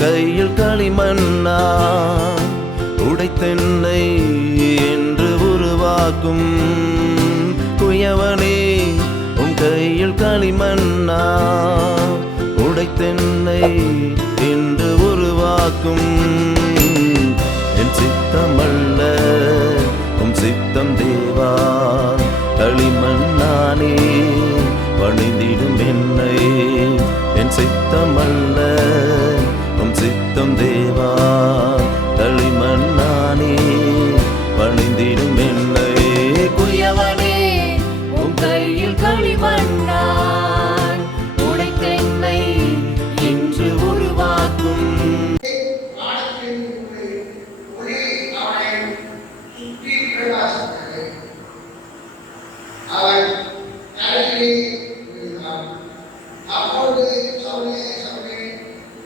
கையில் களிமண்ணா உடைத்தென்னை என்று உருவாக்கும் குயவனே உன் கையில் களிமண்ணா உடைத்தென்னை என்று உருவாக்கும் என் சித்தமல்ல உம் சித்தம் தேவா களிமண்ணானே பணிந்திடும் என்னை என் சித்தமல்ல உம் சித்தம் தேவா களிமண்ணானே பணிந்திடும் என்னை குயவனே உன் கையில் களிமண்ணான் உடைத்தென்னை என்று உருவாக்கும் அவன் தலையிலே விழுந்தான். அப்பொழுது சவுலே சவுலே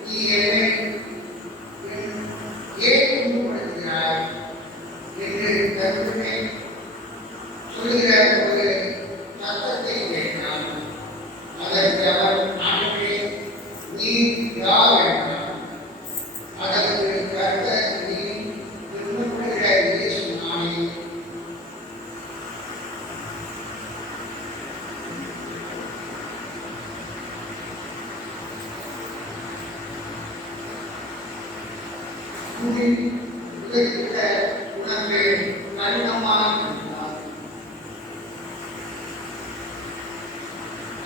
நீ என்னை ஏன் துன்பப்படுத்துகிறாய் என்று தன்னுடனே சொல்லுகிற ஒரு சத்தத்தை கேட்டான். அதற்கு அவன் ஆண்டவரே நீர் யார் என்றான். அதற்கு கர்த்தர் நீ துன்பப்படுகிற இயேசு நானே. உனக்கு கடினமான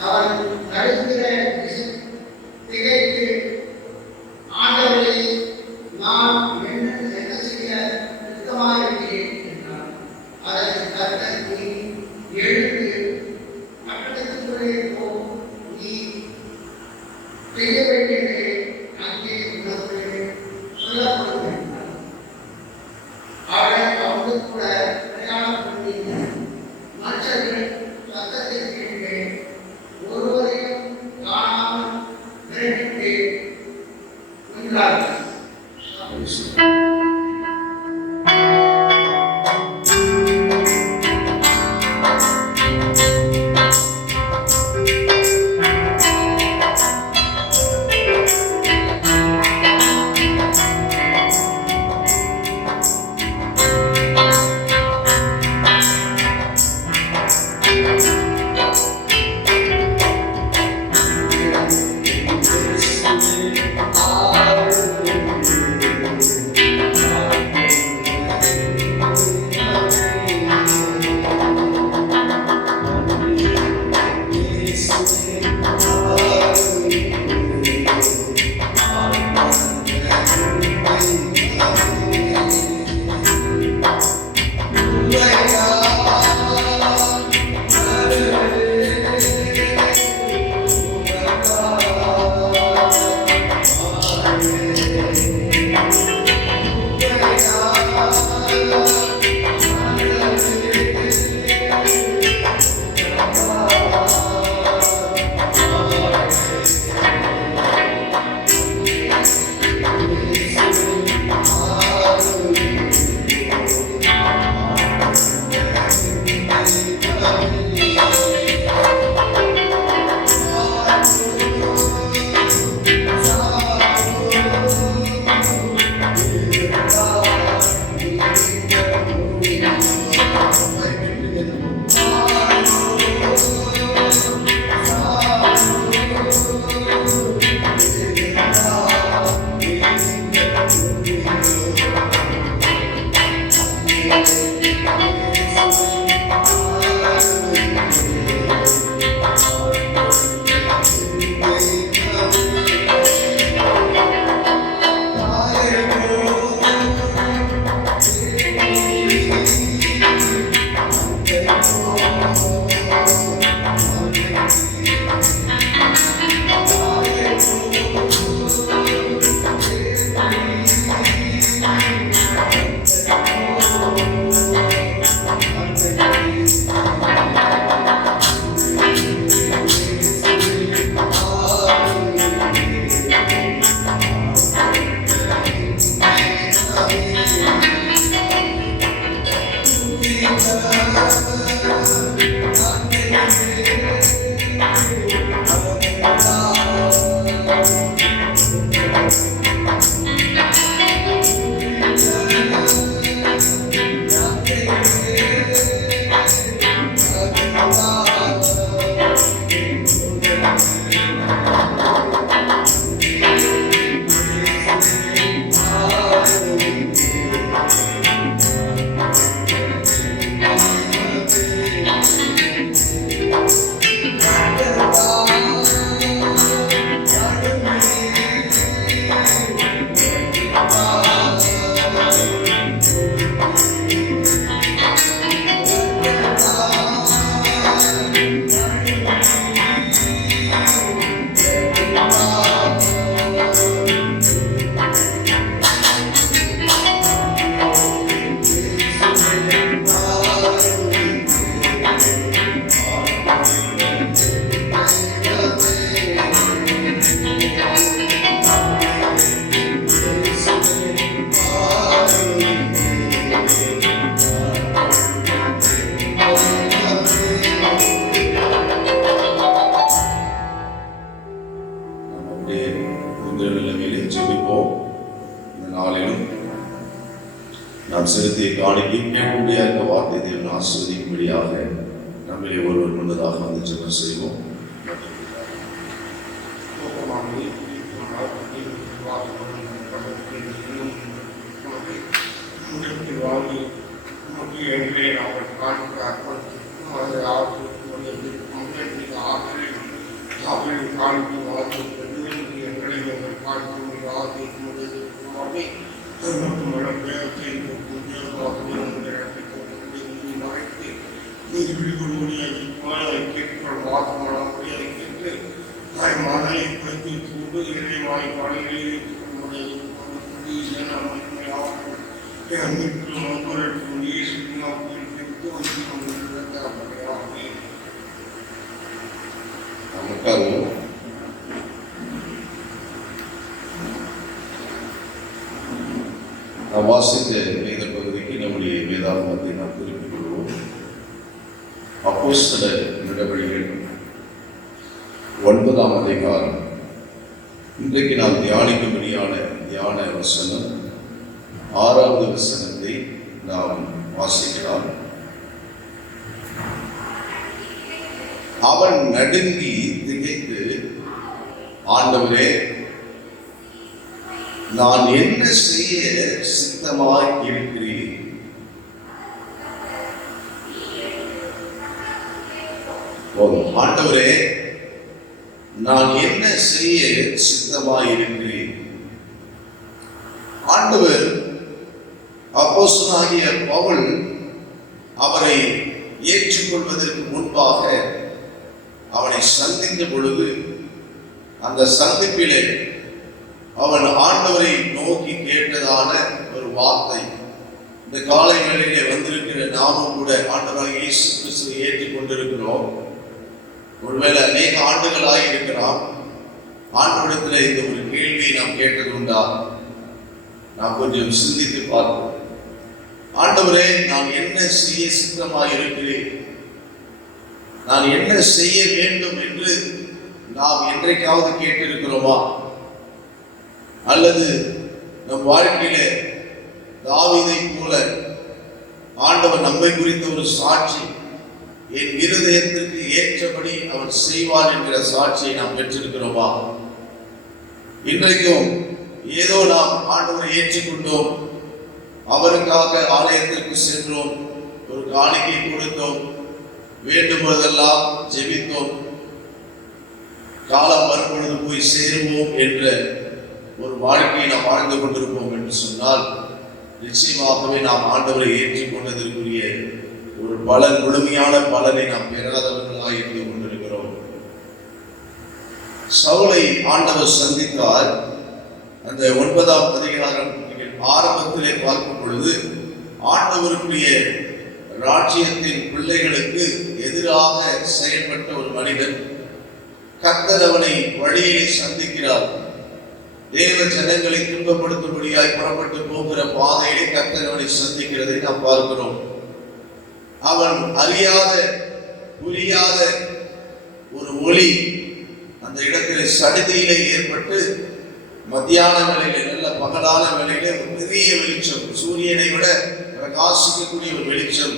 அவன் நடுங்கிற திகைத்து ஆண்டவரை நான் என்ன செய்ய சுத்தமாயிருக்கிறேன் என்றான். அதற்கு கர்த்தர் நீ எழுந்து பட்டணத்துக்குள்ளே போ நீ செய்ய வேண்டியதை அங்கே உனக்கு சொல்லப்படும் என்றார். அவன் அவனுக்கு கூட பிரயாணம் பண்ணி மற்றவர்கள் சத்தத்தை கேட்டு ஒருவரையும் காணாமல் விரட்டிட்டு நின்றார்கள். கொள்வோம். இந்த நாளிலும் நாம் செலுத்திய காணிக்கை கேட்கக்கூடிய அந்த வார்த்தை தேவன் ஆசீர்வதிக்கும்படியாக நம்மளே ஒருவர் முன்னதாக வந்து ஜெபம் செய்வோம். நாம் வாசித்த வேத பகுதிக்கு நம்முடைய வேதாகமத்தை நாம் திருப்பிக் கொள்வோம். அப்போஸ்தலர் நடவடிக்கைகள் 9ஆம் அதிகாரம். இன்றைக்கு நாம் தியானிக்கும்படியான தியான வசனம் 6வது வசனத்தை நாம் வாசிக்கலாம். அவன் நடுங்கி திகைத்து, ஆண்டவரே, நான் என்ன செய்ய சித்தமாய் இருக்கிறேன்? ஆண்டவரே, நான் என்ன செய்ய சித்தமாய் இருக்கிறேன்? ஆண்டவர் அப்போஸ்தலனாகிய பவுல் அவரை ஏற்றுக்கொள்வதற்கு முன்பாக அவனை சந்தித்த பொழுது, அந்த சந்திப்பிலே அவன் ஆண்டவரை நோக்கி கேட்டதான ஒரு வார்த்தை, இந்த காலை வேளையிலே வந்திருக்கிற நாமும் கூட ஆண்டவராகிய இயேசு கிறிஸ்துவை ஏற்றுக்கொண்டிருக்கிறோம். ஒருவேளை அநேக ஆண்டுகளாக இருக்கிறான். ஆண்டவரிடத்தில் இந்த ஒரு கேள்வியை நாம் கேட்டது உண்டா? நாம் கொஞ்சம் சிந்தித்து பார்ப்போம். ஆண்டவரே, நான் என்ன செய்ய சித்தமாக இருக்கிறேன்? நான் என்ன செய்ய வேண்டும் என்று நாம் என்றைக்காவது கேட்டிருக்கிறோமா? அல்லது நம் வாழ்க்கையில தாவீதை போல ஆண்டவர் நம்மை குறித்த ஒரு சாட்சி, என் இருதயத்திற்கு ஏற்றபடி அவன் செய்வான் என்கிற சாட்சியை நாம் பெற்றிருக்கிறோமா? இன்றைக்கும் ஏதோ நாம் ஆண்டவரை ஏற்றுக்கொண்டோம், அவருக்காக ஆலயத்திற்கு சென்றோம், ஒரு காணிக்கை கொடுத்தோம், வேண்டும்போதெல்லாம் ஜெபித்தோம், காலம் வரும்பொழுது போய் சேருவோம் என்ற ஒரு வாழ்க்கையை நாம் வாழ்ந்து கொண்டிருப்போம் என்று சொன்னால், நிச்சயமாகவே நாம் ஆண்டவரை ஏற்றுக்கொண்டதற்குரிய ஒரு பலன், முழுமையான பலனை நாம் பெறாதவர்களாக இருந்து கொண்டிருக்கிறோம். சவுலை ஆண்டவர் சந்தித்தார். அந்த 9ஆம் அதிகாரம் ஆரம்பத்திலே பார்க்கும் பொழுது, ஆண்டவருக்குரிய ராஜ்யத்தின் பிள்ளைகளுக்கு எதிராக செயல்பட்ட ஒரு மனிதன். கர்த்தர் அவனை வழியிலே சந்திக்கிறார். தேவ ஜனங்களை துன்பப்படுத்தும்படியாய் புறப்பட்டு போகிற பாதையிலே கர்த்தர் அவனை சந்திக்கிறதை நாம் பார்க்கிறோம். அவன் அறியாத புரியாத ஒரு ஒளி அந்த இடத்திலே சடுதியிலே ஏற்பட்டு, மத்தியான வேளையிலே, நல்ல பகலான வேளையிலே ஒரு பெரிய வெளிச்சம், சூரியனை விட பிரகாசிக்கக்கூடிய ஒரு வெளிச்சம்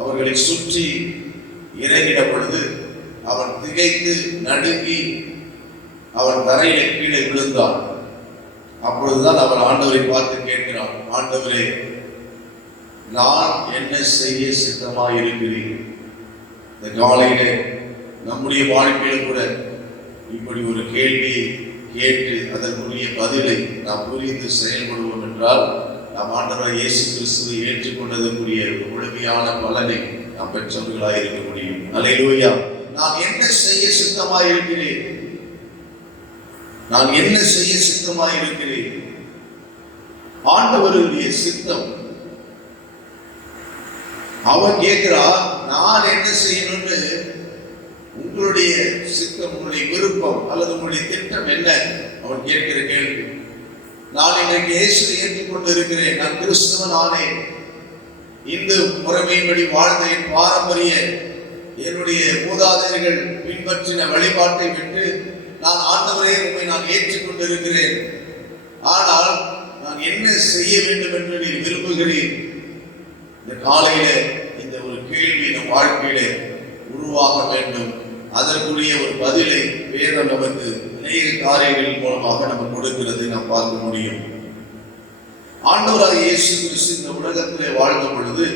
அவர்களை சுற்றி இறங்கின பொழுது, அவன் திகைத்து நடுங்கி அவன் தரையிலே கீழே விழுந்தான். அப்பொழுதுதான் அவன் ஆண்டவரை பார்த்து கேட்கிறான், ஆண்டவரே, நான் என்ன செய்ய சித்தமாக இருக்கிறேன்? இந்த காலையிலே நம்முடைய வாழ்க்கையில கூட இப்படி ஒரு கேள்வியை கேட்டு அதற்குரிய பதிலை நாம் புரிந்து செயல்படுவோம் என்றால், நாம் ஆண்டவரை இயேசு கிறிஸ்துவை ஏற்றுக்கொண்டதற்குரிய முழுமையான பலனை நாம் பெற்றவர்களாக இருக்க முடியும். அல்லேலூயா. நான் என்ன செய்ய சித்தமாக இருக்கிறேன்? நான் என்ன செய்ய சித்தமாக இருக்கிறேன்? ஆண்டவருடைய சித்தம். அவன் கேட்கிறா, நான் என்ன செய்யணும்னு உங்களுடைய சித்தம், உங்களுடைய விருப்பம் அல்லது உங்களுடைய திட்டம் என்ன? அவன் கேட்கிற கேள்வி. நான் இன்றைக்கு இயேசுவை ஏற்றுக்கொண்டு இருக்கிறேன், நான் கிறிஸ்தவன் ஆனேன், இந்து முறைமையின்படி வாழ்ந்த என் பாரம்பரிய, என்னுடைய மூதாதையர்கள் பின்பற்றின வழிபாட்டை விட்டு நான் ஆண்டவரே உண்மை நான் ஏற்றுக்கொண்டு இருக்கிறேன். ஆனால் என்ன செய்ய வேண்டும் என்று நீ விரும்புகிறீர்? இந்த காலையில இந்த ஒரு கேள்வி நம் வாழ்க்கையில உருவாக வேண்டும். அதற்குரிய ஒரு பதிலை வேதம் நமக்கு அநேக காரியங்கள் மூலமாக நமக்கு கொடுக்கிறது நாம் பார்க்க முடியும். ஆண்டவராக இயேசு கிறிஸ்து இந்த உலகத்திலே வாழ்ந்த பொழுது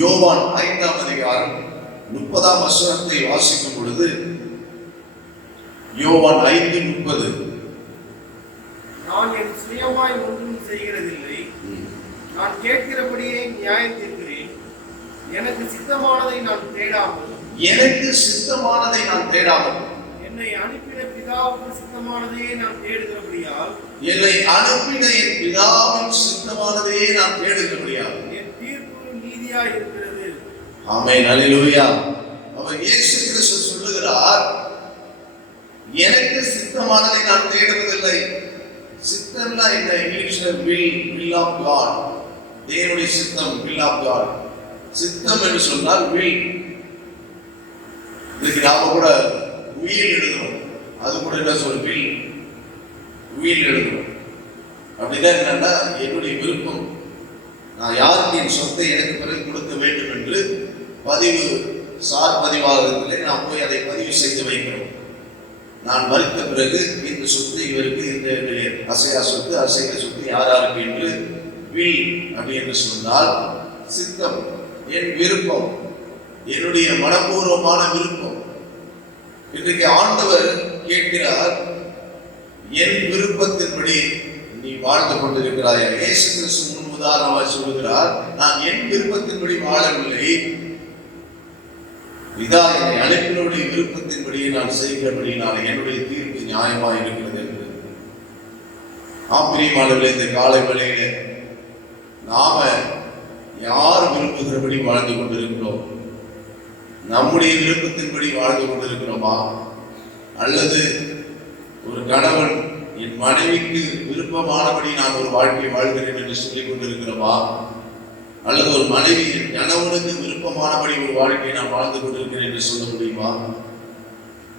யோவான் 5ஆம் அதிகாரம் 30ஆம் வசனத்தை வாசிக்கும் பொழுது, யோவான் 5:30, நான் என் சுயமாய் ஒன்றும் செய்கிறதில்லை, நான் கேட்கிறபடியே நியாயம் தீர்க்கிறேன். எனக்கு சித்தமானதை நான் தேடாமல் என்னை அனுப்பின பிதாவுக்கு சித்தமானதையே நான் தேடுகிறபடியால் என் தீர்ப்பு நீதியாய் இருக்கிறது. ஆமென், அல்லேலூயா. அவர் இயேசு கிறிஸ்து சொல்லுகிறார், எனக்கு சித்தமானதை நான் தேடுவதில்லை. சித்தம்னா என்ன? இங்கிலீஷ்ல will of God. தேவனுடைய சித்தம், will of God. சித்தம் என்று சொன்னால் will. இதுக்கு நாம கூட உயில் எழுதுறோம், அது கூட என்ன சொல்ல உயில் எழுதுறோம். அப்படிதான் என்னன்னா, என்னுடைய விருப்பம், நான் யாருக்கு என் சொத்தை எனக்கு பிறகு கொடுக்க வேண்டும் என்று பதிவு சார் பதிவாளர்களே நாம் போய் அதை பதிவு செய்து வைக்கிறோம். நான் மறித்த பிறகு இந்த சொத்து இவருக்கு, இந்த அசையா சொத்து அசைய சொத்து யாராருக்கு என்று வில் அப்படி என்று சொன்னால் சித்தம், என் விருப்பம், என்னுடைய மனப்பூர்வமான விருப்பம். இன்றைக்கு ஆண்டவர் கேட்கிறார், என் விருப்பத்தின்படி நீ வாழ்ந்து கொண்டிருக்கிறாய். இயேசு கிறிஸ்து முன் உதாரணமாக சொல்லுகிறார், நான் என் விருப்பத்தின்படி வாழவில்லை, இதா என்னை அழைப்பினுடைய விருப்பத்தின்படியே நான் செய்கிறபடினால என்னுடைய தீர்ப்பு நியாயமாக இருக்கிறது என்று. பிரியமானவர்களே, இந்த காலை வேளையில நாம யார் விரும்புகிறபடி வாழ்ந்து கொண்டிருக்கிறோம்? நம்முடைய விருப்பத்தின்படி வாழ்ந்து கொண்டிருக்கிறோமா? அல்லது ஒரு கணவன் என் மனைவிக்கு விருப்பமானபடி நான் ஒரு வாழ்க்கை வாழ்கிறேன் என்று சொல்லிக் கொண்டிருக்கிறோமா? அல்லது ஒரு மனைவி என் கணவனுக்கு விருப்பமானபடி ஒரு வாழ்க்கையை நான் வாழ்ந்து கொண்டிருக்கிறேன் என்று சொல்ல முடியுமா?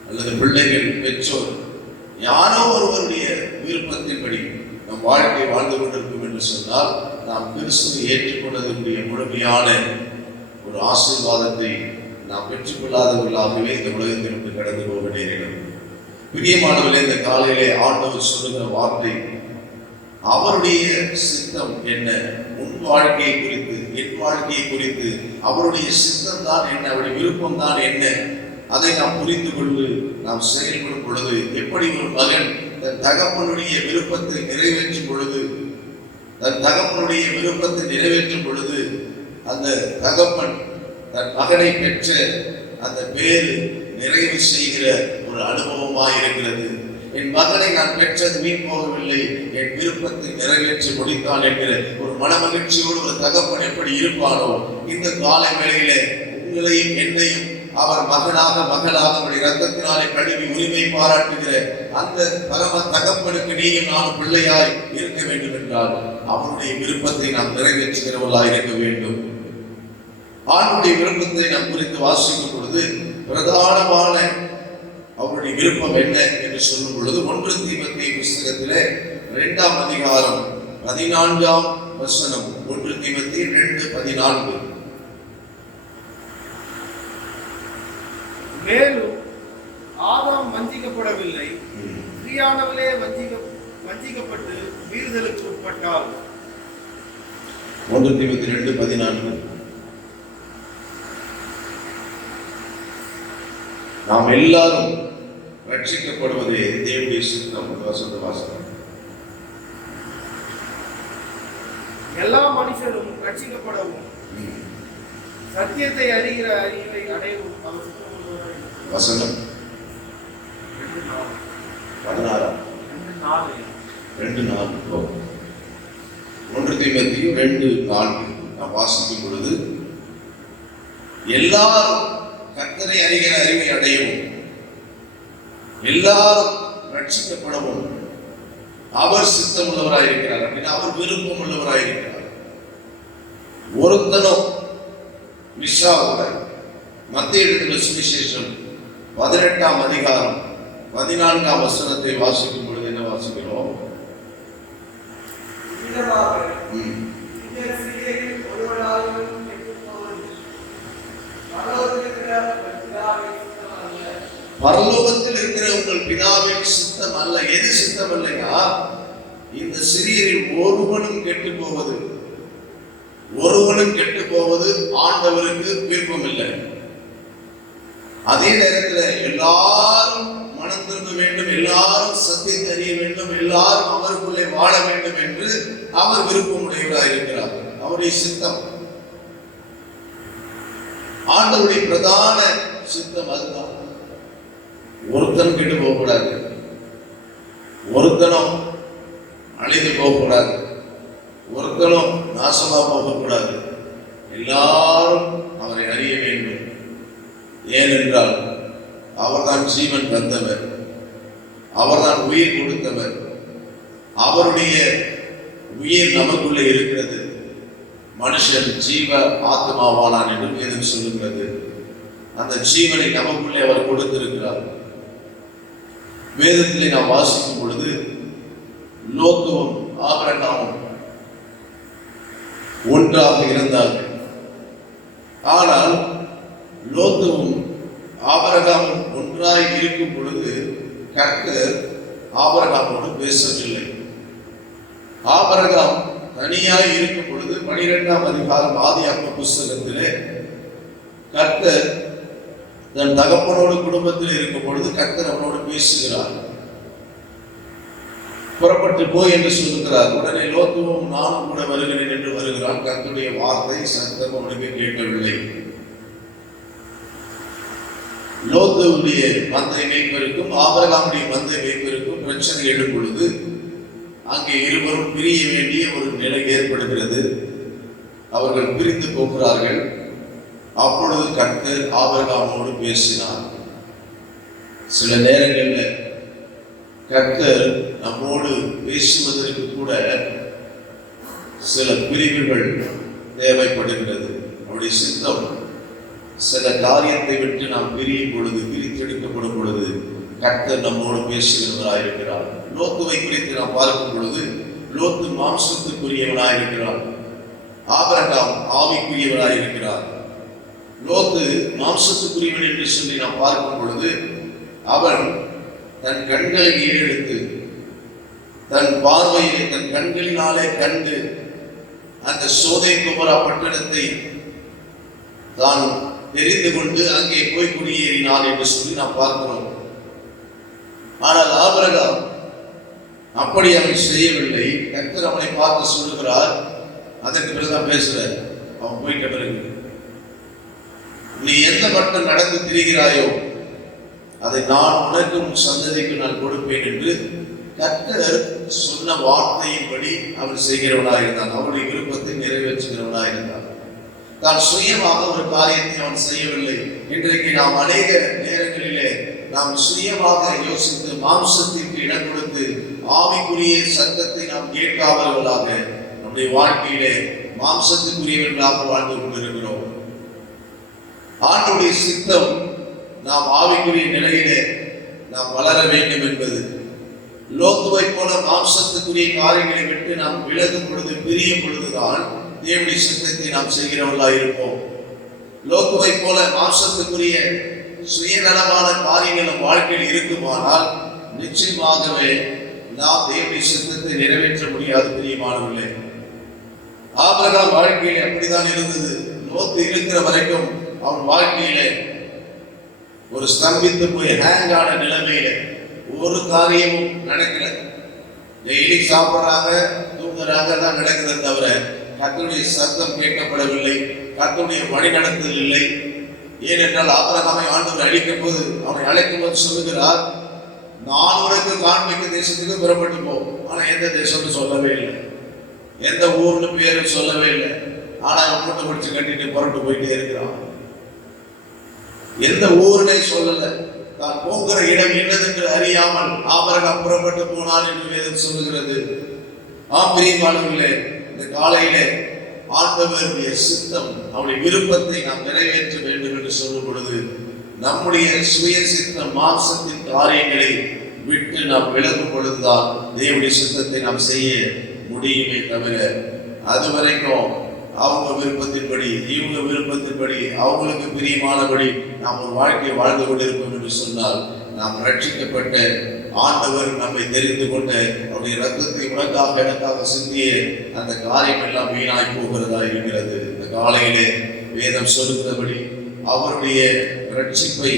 அல்லது பிள்ளைகள், பெற்றோர், யாரோ ஒருவருடைய விருப்பத்தின்படி நம் வாழ்க்கை வாழ்ந்து கொண்டிருக்கும் என்று சொன்னால் நாம் கிறிஸ்துவை ஏற்றுக்கொண்டதற்குரிய முழுமையான ஒரு ஆசீர்வாதத்தை நாம் பெற்றுக்கொள்ளாதவர்களாகவே இந்த உலகத்திற்கு கடந்து போக நேரிடும். பிரியமானவர்களே, இந்த காலையிலே ஆண்டவர் சொல்லுகிற வார்த்தை, அவருடைய சித்தம் என்ன, உன் வாழ்க்கையை குறித்து, என் வாழ்க்கையை குறித்து அவருடைய சித்தம் தான் என்ன, அவருடைய விருப்பம் தான் என்ன, அதை நாம் புரிந்து கொண்டு நாம் செயல்படும் பொழுது, எப்படி ஒரு மகன் தன் தகப்பனுடைய விருப்பத்தை நிறைவேற்றும் பொழுது, அந்த தகப்பன் தன் மகனை பெற்ற அந்த பேரு நிறைவு செய்கிற ஒரு அனுபவமாய் இருக்கிறது. என் மகனை நான் பெற்றது வீண் போகவில்லை, என் விருப்பத்தை நிறைவேற்றி முடித்தான் என்கிற ஒரு மனமகிழ்ச்சியோடு ஒரு தகப்பன் எப்படி இருப்பானோ, இந்த காலை வேளையில உங்களையும் என்னையும் அவர் மகனாக மகளாக அவருடைய ரத்தத்தினாலே கழுவி உரிமை பாராட்டுகிற அந்த பரம தகப்பனுக்கு நீயும் நானும் பிள்ளையாய் இருக்க வேண்டும் என்றால் அவருடைய விருப்பத்தை நாம் நிறைவேற்றுகிறவர்களாய் இருக்க வேண்டும். ஆண்டுடைய விருப்பத்தை நாம் குறித்து வாசிக்கும் பொழுது பிரதானமான அவருடைய விருப்பம் என்ன என்று சொல்லும் பொழுது 1 தீமோத்தேயு புத்தகத்திலே 2ஆம் அதிகாரம் 14ஆம் வசனம். 1 தீமோத்தேயு 2:14. மேலும் ஆதாம் வஞ்சிக்கப்படவில்லை, ஸ்திரீயானவளே வஞ்சிக்கப்பட்டு மீறுதலுக்கு உட்பட்டாள். 1 தீமோத்தேயு 2:14. நாம் எல்லாரும் ரட்சிக்கப்படுவதே தேவனுடைய சித்தம். வசந்த வாசகம். எல்லா மனுஷரும் ரட்சிக்கப்படவும் சத்தியத்தை அறிகிற அறிவை அடையவும் அவர் சித்தமுள்ளவராய். வசனம் 16. 2:4. 1 தீமோத்தேயு 2:4 நாம் வாசிக்கும் பொழுது, எல்லாரும் கர்த்தரை அறிகிற அறிவை அடையவும் எல்லாரும் ரட்சிக்கப்படவும் அவர் சித்தம் உள்ளவராயிருக்கிறார், அப்படின்னா அவர் விருப்பம் உள்ளவராயிருக்கிறார். ஒருத்தனும் மிஸ் ஆகக்கூடாது. மத்தேயு எழுதின சுவிசேஷம் 18ஆம் அதிகாரம் 14ஆம் வசனத்தை வாசிக்கும் பொழுது என்ன வாசிக்கிறோம்? சிறியரில் ஒருவனும் கெட்டு போவது ஆண்டவருக்கு விருப்பம் இல்லை. அதே நேரத்தில் எல்லாரும் மனம் திரும்ப வேண்டும், எல்லாரும் சத்தியத்தை அறிய வேண்டும், எல்லாரும் அவருக்குள்ளே வாழ வேண்டும் என்று அவர் விருப்பமுடையவராக இருக்கிறார். அவருடைய சித்தம், ஆண்டவருடைய பிரதான சித்தம் அதுதான். ஒருத்தனும் கெட்டு போகக்கூடாது, ஒருத்தனும் அழிந்து போகக்கூடாது, ஒருத்தனும் நாசமா போகக்கூடாது. எல்லாரும் அவரை அறிய வேண்டும். ஏனென்றால் அவர்தான் ஜீவன் தந்தவர், அவர்தான் உயிர் கொடுத்தவர். அவருடைய உயிர் நமக்குள்ளே இருக்கிறது. மனுஷன் ஜீவ ஆத்மாவானான் என்று வேதம் சொல்லுகிறது. அந்த ஜீவனை நமக்குள்ளே அவர் கொடுத்திருக்கிறார். வேதத்திலே நாம் வாசிக்கும் பொழுது லோத்துவும் ஆபிரகாமும் ஒன்றாக இருந்தார்கள். ஆனால் லோத்துவும் ஆபிரகாமும் ஒன்றாய் இருக்கும் பொழுது கர்த்தர் ஆபிரகாமோடு பேசவில்லை. ஆபிரகாம் தனியாய் இருக்கும் பொழுது 12ஆம் அதிகாரம் ஆதியாகம புஸ்தகத்திலே கர்த்தர் தன் தகப்பனோடு குடும்பத்தில் இருக்கும் பொழுது கர்த்தர் அவனோடு பேசுகிறார். புறப்பட்டு போய் என்று சொல்லுகிறார். உடனே லோத்துவும் நானும் கூட வருகிறேன் என்று வருகிறான். கர்த்தருடைய வார்த்தை சத்தம் அவனுக்கு கேட்கவில்லை. லோத்துவுடைய மந்தை மேய்ப்பருக்கும் ஆபிரகாமுடைய மந்தை மேய்ப்பருக்கும் பிரச்சனை எழும் பொழுது அங்கே இருவரும் பிரிய வேண்டிய ஒரு நிலை ஏற்படுகிறது. அவர்கள் பிரிந்து போகிறார்கள். அப்பொழுது கர்த்தர் ஆபிரகாமோடு பேசினார். சில நேரங்களில் கர்த்தர் நம்மோடு பேசுவதற்கு கூட சில பிரிவுகள் தேவைப்படுகிறது. அவருடைய சித்தம் சில காரியத்தை விட்டு நாம் பிரியும் பொழுது, பிரித்தெடுக்கப்படும் பொழுது கர்த்தர் நம்மோடு பேசுகிறவராயிருக்கிறார். லோத்துவை குறித்து நாம் பார்க்கும் பொழுது லோத்து மாம்சத்துக்குரியவனாயிருக்கிறார், ஆபிரகாம் ஆவிக்குரியவனாயிருக்கிறார். லோத்து மாம்சத்துக்குரியவன் என்று சொல்லி நாம் பார்க்கும் பொழுது அவன் தன் கண்களை ஏறெடுத்து தன் பார்வையை தன் கண்களினாலே கண்டு அந்த சோதை குமரா பட்டணத்தை தான் தெரிந்து கொண்டு அங்கே போய் குடியேறினான் என்று சொல்லி நாம் பார்க்கிறோம். ஆனால் ஆபிரகாம் அப்படி அவன் செய்யவில்லை. கர்த்தர் அவனை பார்த்து சொல்லுகிறார். அதற்கு பிறகுதான் பேசுறார். அவன் போயிட்ட பிறகு, நீ எந்த மட்டும் நடந்து திரிகிறாயோ அதை நான் உனக்கும் சந்ததிக்கு நான் கொடுப்பேன் என்று கர்த்தர் சொன்ன வார்த்தையின்படி அவன் செய்கிறவனாக இருந்தான். அவருடைய விருப்பத்தை நிறைவேற்றுகிறவனாக இருந்தான். தான் சுயமாக ஒரு காரியத்தை அவன் செய்யவில்லை. இன்றைக்கு நாம் அநேக நேரங்களிலே நாம் சுயமாக யோசித்து மாம்சத்திற்கு இடம் கொடுத்து ஆவிக்குரிய சத்தத்தை நாம் கேட்காதவர்களாக நம்முடைய வாழ்க்கையிலே மாம்சத்துக்குரியவர்களாக வாழ்ந்து கொண்டிருக்கிறோம். ஆண்டவருடைய சித்தம் நாம் ஆவிக்குரிய நிலையிலே நாம் வளர வேண்டும் என்பது. லோத்துவை போல மாம்சத்துக்குரிய காரியங்களை விட்டு நாம் விலகும் பொழுது, பிரியும் பொழுதுதான் தேவனுடைய சித்தத்தை நாம் செய்கிறவர்களாக இருப்போம். லோத்துவை போல மாம்சத்துக்குரிய சுயநலமான காரியங்கள் நம் வாழ்க்கையில் இருக்குமானால் நிச்சயமாகவே நாம் தேவனுடைய சித்தத்தை நிறைவேற்ற முடியாது. பிரியமானவர்களே, ஆபிரகாம் வாழ்க்கையிலே அப்படித்தான் இருந்தது. லோத்து இருக்கிற வரைக்கும் அவன் வாழ்க்கையிலே ஒரு ஸ்தம்பித்து போய் ஹேங் ஆன நிலைமையில ஒரு காரியமும் நடக்கல. டெய்லி சாப்பிட்றாங்க, தூங்குறாங்க, தான் நடக்குதே தவிர கர்த்தருடைய சத்தம் கேட்கப்படவில்லை, கர்த்தருடைய வழி நடத்துதல் இல்லை. ஏனென்றால் ஆபிரகாமை ஆண்டவர் அழைக்கும் போது, அவனை அழைக்கும் போது சொல்லுகிறார், நான் உனக்கு காண்பிக்க தேசத்துக்கு புறப்பட்டு போ. ஆனா எந்த தேசம்னு சொல்லவே இல்லை, எந்த ஊர்னு பேரு சொல்லவே இல்லை. ஆனா மூட்டை முடிச்சு கட்டிட்டு புறப்பட்டு போயிட்டே இருக்கிறான். எந்த ஊர்னே சொல்லல. தான் போகிற இடம் என்னதென்று அறியாமல் ஆபிரகாம் புறப்பட்டு போனான் என்று வேதம் சொல்லுகிறது. பிரியமானவர்களே, இந்த காலையிலே ஆண்டவருடைய சித்தம், அவருடைய விருப்பத்தை நாம் நிறைவேற்ற வேண்டும் என்று சொல்லும் பொழுது நம்முடைய சுய சித்தம் மாம்சத்தின் காரியங்களை விட்டு நாம் விலகும் பொழுதுதான் தேவனுடைய சித்தத்தை நாம் செய்ய முடியுமே தவிர அதுவரைக்கும் அவங்க விருப்பத்தின்படி, இவங்க விருப்பத்தின்படி, அவங்களுக்கு பிரியமானபடி நாம் ஒரு வாழ்க்கையை வாழ்ந்து கொண்டிருப்போம் என்று சொன்னால் நாம் ரட்சிக்கப்பட்ட ஆண்டவர் நம்மை தெரிந்து கொண்டு அவருடைய ரத்தத்தை உனக்காக எனக்காக சிந்திய அந்த காரியம் எல்லாம் வீணாய் போகிறதா இருக்கிறது. இந்த காலையிலே வேதம் சொல்லுகிறபடி அவருடைய ரட்சிப்பை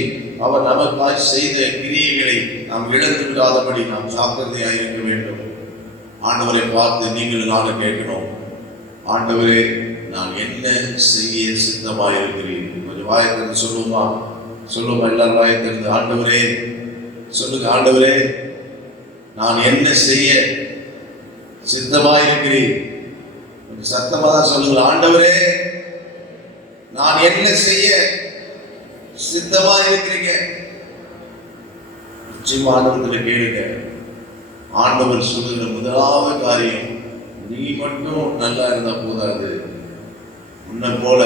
அவர் நமக்காய் செய்த கிரியைகளை நாம் இழந்து விடாதபடி நாம் ஜாக்கிரதையாக இருக்க வேண்டும். ஆண்டவரை பார்த்து நீங்கள் நானும் கேட்கணும், ஆண்டவரே நான் என்ன செய்ய சித்தமாக இருக்கிறேன்? கொஞ்சம் வாயத்திலிருந்து சொல்லுவோமா? சொல்லுவோமா? எல்லாரும் வாயத்திலிருந்து ஆண்டவரே சொல்லுங்க. ஆண்டவரே நான் என்ன செய்ய சித்தமாக இருக்கிறேன்? கொஞ்சம் சத்தமாக தான் சொல்லுங்க. ஆண்டவரே நான் என்ன செய்ய சித்தமா இருக்கிறீங்க? நிச்சயமா ஆண்டவரத்துல கேளுங்க. ஆண்டவர் சொல்லுகிற முதலாவது காரியம், நீ மட்டும் நல்லா இருந்தா போதாது, உன்னை போல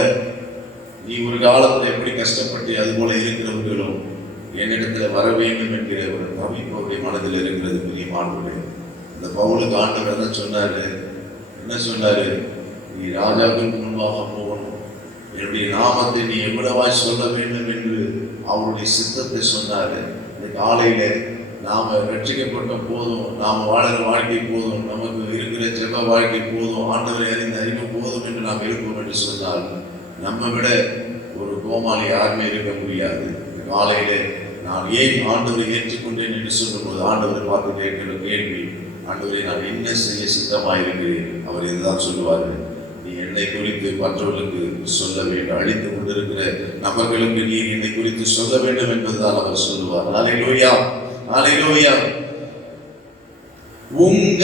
நீ ஒரு காலத்துல எப்படி கஷ்டப்பட்டு அது போல இருக்கிறவர்களும் என்னிடத்துல வர வேண்டும் என்கிற ஒரு தவிப்பு அவருடைய மனதில் இருக்கிறது. பெரிய ஆண்டவரே, இந்த பவுலுக்கு ஆண்டவர் தான் சொன்னாரு. என்ன சொன்னாரு? நீ ராஜாவுக்கு முன்பாக போகணும், என்னுடைய நாமத்தை நீ எவ்வளவாய் சொல்ல வேண்டும் என்று அவருடைய சித்தத்தை சொன்னாரு. இந்த காலையில நாம ரட்சிக்கப்பட்ட போதும், நாம வாழற வாழ்க்கை போதும், நமக்கு இருக்கிற ஜெப வாழ்க்கை போதும், ஆண்டவரை அறிந்த அறிவு போதும் என்று நாம் இருப்போம் என்று சொன்னால் நம்ம விட ஒரு கோமாளி யாருமே இருக்க முடியாது. இந்த காலையில நான் ஏன் ஆண்டவரை ஏற்றுக்கொண்டேன் என்று சொல்லும்போது ஆண்டவரை பார்த்து கேட்கிற கேள்வி, ஆண்டவரை நான் என்ன செய்ய சித்தமாயிருக்கிறேன்? அவர் இதுதான் சொல்லுவாரு, நீ என்னை குறித்து மற்றவர்களுக்கு சொல்ல வேண்டும், அழித்து கொண்டிருக்கிற நபர்களுக்கு நீ என்னை குறித்து சொல்ல வேண்டும் என்பதுதான் அவர் சொல்லுவார். அல்லேலூயா, அல்லேலூயா. உங்க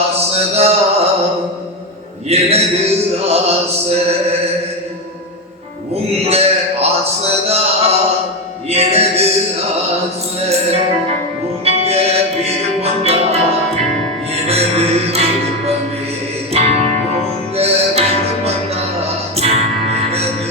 ஆசைதான் எனது ஆசை, உங்க ஆசைதான் எனது ஆசை, உங்க விருப்பம்தான் எனது விருப்பமே, உங்க விருப்பம்தான் எனது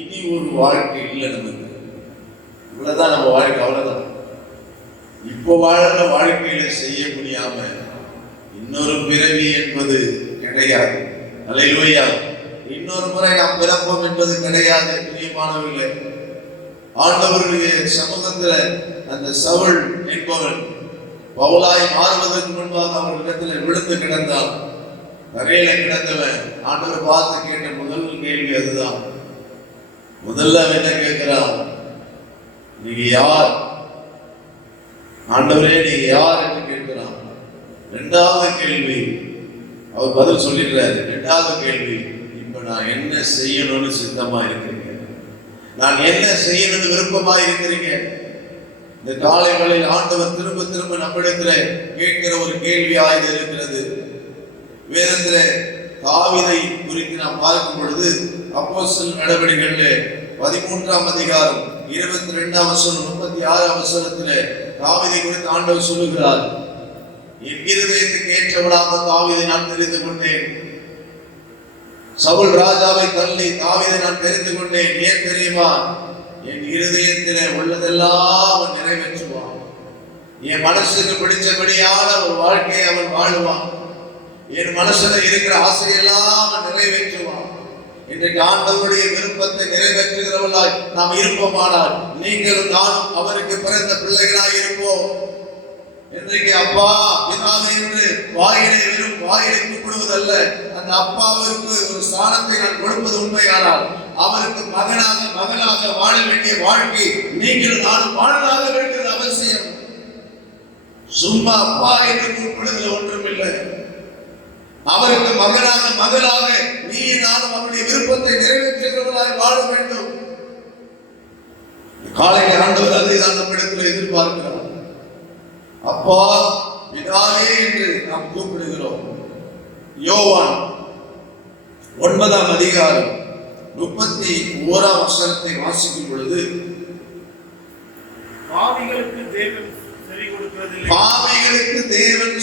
இனி ஒரு வாழ்க்கை இல்லை நமக்கு. இவ்வளவுதான் நம்ம வாழ்க்கை, அவ்வளவுதான். இப்போ வாழ்ற வாழ்க்கையில செய்ய முடியாம இன்னொரு பிறவி என்பது கிடையாது. அல்லேலூயா. இன்னொரு முறை நாம் பிறப்போம் என்பது கிடையாது. பிரியமானவர்களே, ஆண்டவருடைய சமூகத்துல அந்த சவுல் என்பவன் பவுலாய் மாறுவதற்கு முன்பாக அவர்களிடத்துல விழுந்து கிடந்தான். தரையில கிடந்தவன் ஆண்டவர் பார்த்து கேட்ட முதல் கேள்வி அதுதான். முதல்ல என்ன கேட்கிறான்? நீங்க யார் ஆண்டவரே, நீங்க யார் என்று கேட்கிறான். இரண்டாவது கேள்வி அவர் பதில் சொல்லிடுறாரு. இரண்டாவது கேள்வி, இப்ப நான் என்ன செய்யணும்னு சித்தமா இருக்கிறீங்க? நான் என்ன செய்யணும்னு விருப்பமா இருக்கிறீங்க? இந்த காலை வேளையில் ஆண்டவர் திரும்ப திரும்ப நம்மிடத்துல கேட்கிற ஒரு கேள்வியாக இது இருக்கிறது. வேதத்துல தாவீதை குறித்து நாம் பார்க்கும் பொழுது அப்போஸ்தலர் நடவடிக்கைகளிலே 13ஆம் அதிகாரம் 22ஆம் வசனம் 36ஆம் வசனத்துல தாவீதை குறித்து ஆண்டவர் சொல்லுகிறார், என் இருதயத்துக்கு ஏற்றவனாக தாவீதை நான் தெரிந்து கொண்டேன். சவுல் ராஜாவை தள்ளி தாவீதை நான் தெரிந்து கொண்டேன். ஏன் தெரியுமா? என் இருதயத்திலே உள்ளதெல்லாம் அவன் நிறைவேற்றுவான். என் மனசுக்கு பிடிச்சபடியான ஒரு வாழ்க்கையை அவன் வாழுவான். என் மனசுல இருக்கிற ஆசையெல்லாம் அவன் நிறைவேற்றுவான். இன்றைக்கு ஆண்டவருடைய விருப்பத்தை நிறைவேற்றுகிறவர்களாய் நாம் இருப்போமானால் நீங்களும் நானும் அவருக்கு பிறந்த பிள்ளைகளாய் இருப்போம். இன்றைக்கு அப்பா பிதாவே என்று வாயிலை வெறும் வாயிலை கூப்பிடுவதல்ல. அந்த அப்பாவிற்கு ஒரு ஸ்தானத்தை நான் கொடுப்பது உண்மையானால் அவருக்கு மகனாக மகளாக வாழ வேண்டிய வாழ்க்கை நீங்கள் நானும் வாழாக வேண்டியது அவசியம். சும்மா அப்பா என்று கூப்பிடுவதில் ஒன்றுமில்லை. அவருக்கு மகனாக மகளாக நீ நானும் அவருடைய விருப்பத்தை நிறைவேற்றுகிறவர்களாய் வாழ வேண்டும். காலையில் ஆண்டவர் அதைதான் நம்மிடத்தில் எதிர்பார்க்கிறார். அப்பா பிதாவே என்று நாம் கூப்பிடுகிறோம். யோவான் 9ஆம் அதிகாரம் 31ஆம் வசனத்தை வாசிக்கும் பொழுது, பாவிகளுக்கு தேவன் செவி கொடுக்கிறதில்லை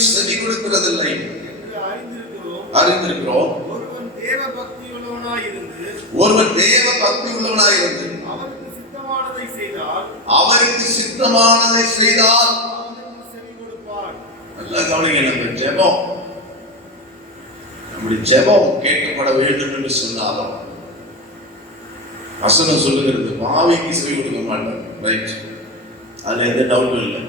செவி கொடுக்கிறதில்லை என்று அறிந்திருக்கிறோம். ஒருவன் தேவ பக்தி உள்ளவனாய் இருந்து அவருக்கு சித்தமானதை செய்தால் செவி கொடுப்பார். நல்லா கவனிங்க. நம்முடைய ஜெபம் கேட்கப்பட வேண்டும் என்று சொன்னாலும் வசனம் சொல்லுகிறது பாவிக்கு செவி கொடுக்க மாட்டார். ரைட், அதுல எந்த டவுட்டும் இல்லை.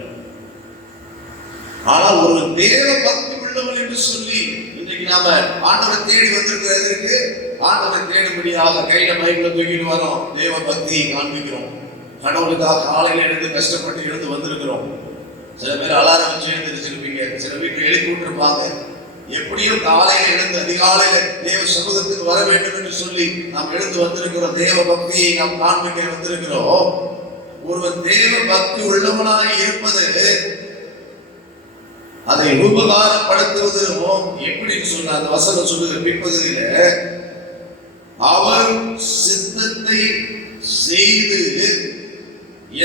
ஆனால் ஒரு தேவ பக்தி உள்ளவன் என்று சொல்லி இன்றைக்கு நாம ஆண்டவரை தேடி வந்திருக்கிறதுக்கு ஆண்டவரை தேடும்படியாக கையில பைபிள தூக்கிட்டு வரோம். தேவ பக்தியை காண்பிக்கிறோம். கடவுளுக்காக காலையில எழுந்து கஷ்டப்பட்டு எழுந்து வந்திருக்கிறோம். சில பேர் அலாரம் வச்சு எழுந்திருச்சிருப்பீங்க, சில வீட்டில் எழுப்பி விட்டுருப்பாங்க. எப்படியும் காலையில எழுந்து அதிகாலையில தேவ சமூகத்துக்கு வர வேண்டும் என்று சொல்லி நாம் எழுந்து வந்திருக்கிறோம். தேவ பக்தியை நாம் காண்பிக்க வந்திருக்கிறோம். ஒருவன் தேவ பக்தி உள்ளவனாய் இருப்பது அதை உபகாரப்படுத்துவதும் எப்படின்னு சொன்ன அந்த வசனம் சொல்லுகிற பிற்பகுதியில அவர் சித்தத்தை செய்து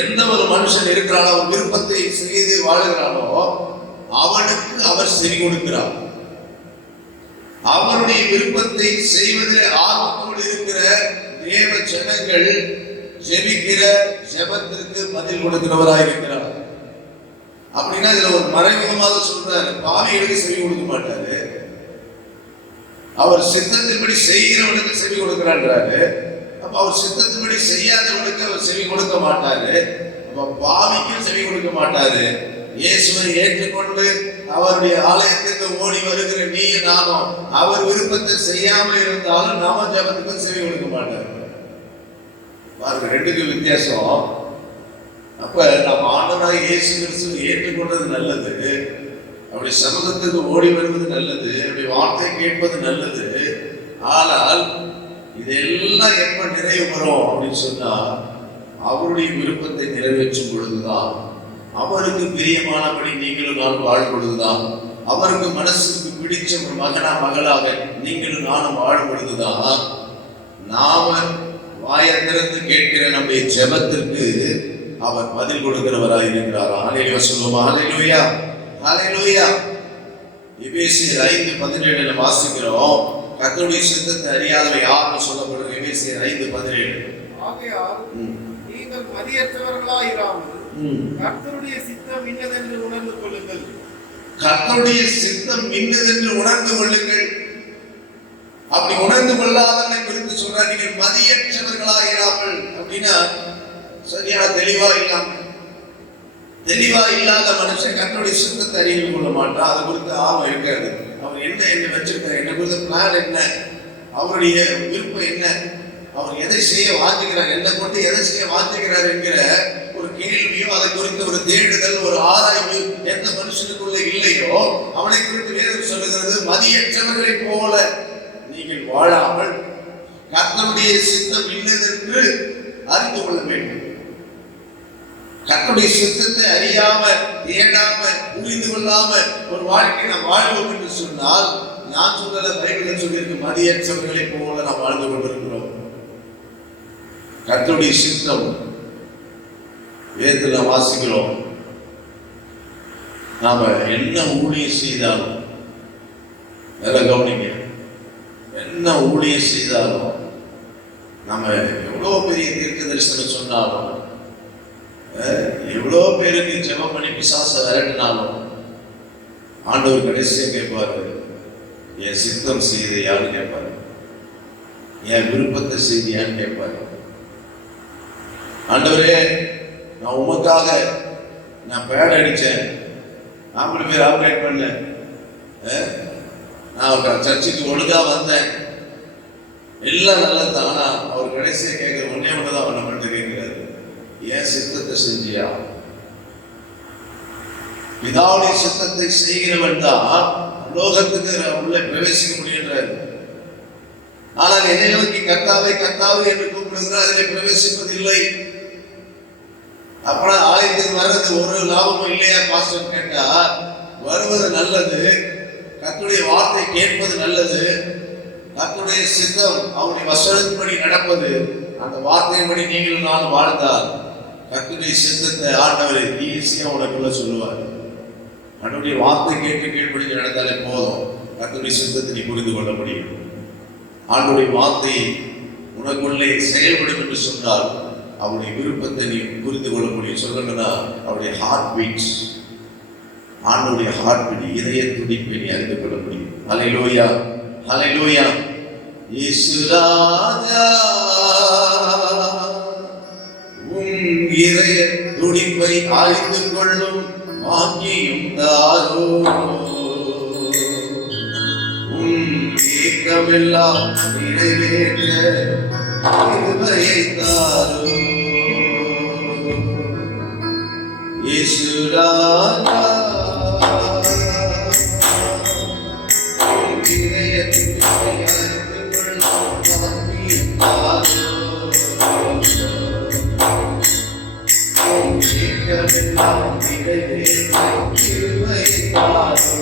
எந்த ஒரு மனுஷன் இருக்கிறானோ அவர் விருப்பத்தை செய்து வாழுகிறானோ அவனுக்கு அவர் செவி கொடுக்கிறார். அவருடைய விருப்பத்தை செய்வதில் ஆர்வத்தோடு இருக்கிற தேவ ஜனங்கள் ஜெபிக்கிற ஜெபத்திற்கு பதில் கொடுக்கிறவராய் இருக்கிறார். அப்படின்னா இதுல ஒரு மறைமுகமாக சொல்றாரு, பாவிகளுக்கு செவி கொடுக்க மாட்டாரு, அவர் சித்தத்தின்படி செய்கிறவனுக்கு செவி கொடுக்கிறான்றாரு. அப்ப அவர் சித்தத்தின்படி செய்யாதவனுக்கு அவர் செவி கொடுக்க மாட்டாரு. அப்ப பாவிக்கும் செவி கொடுக்க மாட்டாரு. இயேசுவை ஏற்றுக்கொண்டு அவருடைய ஆலயத்திற்கு ஓடி வருகிற நீ நானும் அவர் விருப்பத்தை செய்யாமல் இருந்தாலும் நாம ஜபத்துக்கும் செவி கொடுக்க மாட்டாரு. பாருங்க, ரெண்டுக்கும் வித்தியாசம். அப்ப நம்ம ஆண்டவராய் இயேசு கிறிஸ்துவை ஏற்றுக்கொண்டது நல்லது, அப்படி சமூகத்துக்கு ஓடி வருவது நல்லது, அப்படி வார்த்தை கேட்பது நல்லது. ஆனால் இதெல்லாம் எப்ப நிறைவு வரும் அப்படின்னு சொன்னா அவருடைய விருப்பத்தை நிறைவேற்றும் பொழுதுதான், அவருக்கு பிரியமானபடி நீங்களும் நான் வாழும் பொழுதுதான், அவருக்கு மனசுக்கு பிடிச்ச ஒரு மகனா மகளாக நீங்களும் நானும் வாழும் பொழுதுதான் நாம வாயை திறந்து கேட்கிற நம்முடைய ஜெபத்திற்கு அவர் பதில் கொடுக்கிறவராக இருக்கிறார். ஹல்லேலூயா சொல்லுவோமா? ஹல்லேலூயா, ஹல்லேலூயா. எபேசியர் 5:17 வாசிக்கிறோம். கர்த்தருடைய சித்தத்தை அறியாதவன் யாருன்னு சொல்லப்படுற எபேசியர் 5:17. ஆகையால் நீங்கள் மதியற்றவர்களாய் இராமல் கர்த்தருடைய சித்தம் இன்னதென்று உணர்ந்து கொள்ளுங்கள். கர்த்தருடைய சித்தம் இன்னதென்று உணர்ந்து கொள்ளுங்கள். அப்படி உணர்ந்து கொள்ளாதவனை குறித்து சொல்ற, நீங்கள் மதியற்றவர்களாய் இராமல் அப்படின்னா சரியான தெளிவா இல்லாத மனுஷன் கர்த்தருடைய சித்தத்தை அறிந்து கொள்ள மாட்டான். அதை குறித்து ஆர்வம் இருக்காது. அவர் என்ன வச்சிருக்காரு, என்ன குறித்த பிளான் என்ன, அவருடைய விருப்பம் என்ன, அவர் எதை செய்ய வாஞ்சிக்கிறார், என்ன கொண்டு எதை செய்ய வாஞ்சிக்கிறார் என்கிற ஒரு கேள்வியோ அதை குறித்த ஒரு தேடுதல், ஒரு ஆராய்வு எந்த மனுஷனுக்குள்ள இல்லையோ அவனை குறித்து வேதம் சொல்லுகிறது, மதியற்றவர்களை போல நீங்கள் வாழாமல் கர்த்தருடைய சித்தம் இன்னதென்று அறிந்து கொள்ள வேண்டும். கர்த்தருடைய சித்தத்தை அறியாம தேடாம புரிந்து கொள்ளாம ஒரு வாழ்க்கை நாம் வாழ்வோம் என்று சொன்னால், நான் சொல்லல, பைபிள் சொல்லியிருக்கு, மதியற்றவர்களை போல நாம் வாழ்ந்து கொண்டிருக்கிறோம். கர்த்தருடைய சித்தம் வேதத்தில் நாம் வாசிக்கிறோம். நாம என்ன ஊழியம் செய்தாலும், நல்லா கவனிங்க, என்ன ஊழியம் செய்தாலும், நம்ம எவ்வளவு பெரிய தீர்க்க தரிசனம் சொன்னாலும், எவ்வளோ பேருக்கு ஜெபம் பண்ணி பிசாச விரட்டினாலும் ஆண்டவர் கடைசியா கேட்பாரு, என் சித்தம் செய்தியான்னு கேட்பாரு, என் விருப்பத்தை செய்தியான்னு கேட்பாரு. ஆண்டவரே, நான் உமக்காக நான் பேட் அடிச்சேன், 40 பேர் ஆப்ரேட் பண்ணேன், நான் சர்ச்சுக்கு ஒழுங்கா வந்தேன், எல்லாம் நல்லது. ஆனா அவர் கடைசியா கேட்கிற ஒன்னே ஒண்ணுதான் அவர் நம்மள்கிட்ட கேட்கிறாரு, ஏன் சித்தத்தை செஞ்சியா? பிதாவுடைய சித்தத்தை செய்கிறவன் தான் லோகத்துக்கு உள்ள பிரவேசிக்க முடிகின்றார். ஆனால் என்னை நோக்கி கர்த்தாவே கர்த்தாவே என்று கூப்பிடுகிறார், அதிலே பிரவேசிப்பதில்லை. அப்புறம் ஆலயத்துக்கு வர்றது ஒரு லாபமும் இல்லையா பாஸ்டர் கேட்டா, வருவது நல்லது, கர்த்தருடைய வார்த்தை கேட்பது நல்லது, கர்த்தருடைய சித்தம் அவருடைய வசனத்தின்படி நடப்பது, அந்த வார்த்தையின்படி நீங்களும் நான் வாழ்ந்தால் கர்த்தருடைய சித்தத்தை ஆண்டவர் ஈஸியா உனக்குள்ள சொல்லுவார். கர்த்தருடைய வார்த்தை கேட்டு கீழ்ப்படிஞ்சு நடந்தாலே போதும், கர்த்தருடைய சித்தத்தை நீ புரிந்து கொள்ள முடியும். ஆண்டவருடைய வார்த்தை உனக்குள்ளே செயல்படும் என்று சொன்னால் அவருடைய விருப்பத்தை நீ புரிந்து கொள்ள முடியும். சொல்லணும்னா அவருடைய ஹார்ட் பீட்ஸ், ஆண்டவருடைய ஹார்ட் பீட், இதய துடிப்பை நீ அறிந்து கொள்ள முடியும். ஹல்லேலூயா, ஹல்லேலூயா. இயேசு ராஜா உம் இதய துடிப்பை அறிந்து கொள்ளும் வாக்கியும் தாரோ, ஏக்கமெல்லாம் நிறைவேற்ற கிருபையை தாரோ. இயேசு ராஜா இதயத்தின் அறிந்து கொள்ளும் வாக்கியம் தாரோ, ஏக்கமெல்லாம் நிறைவேற்ற கிருபையை தாரோ.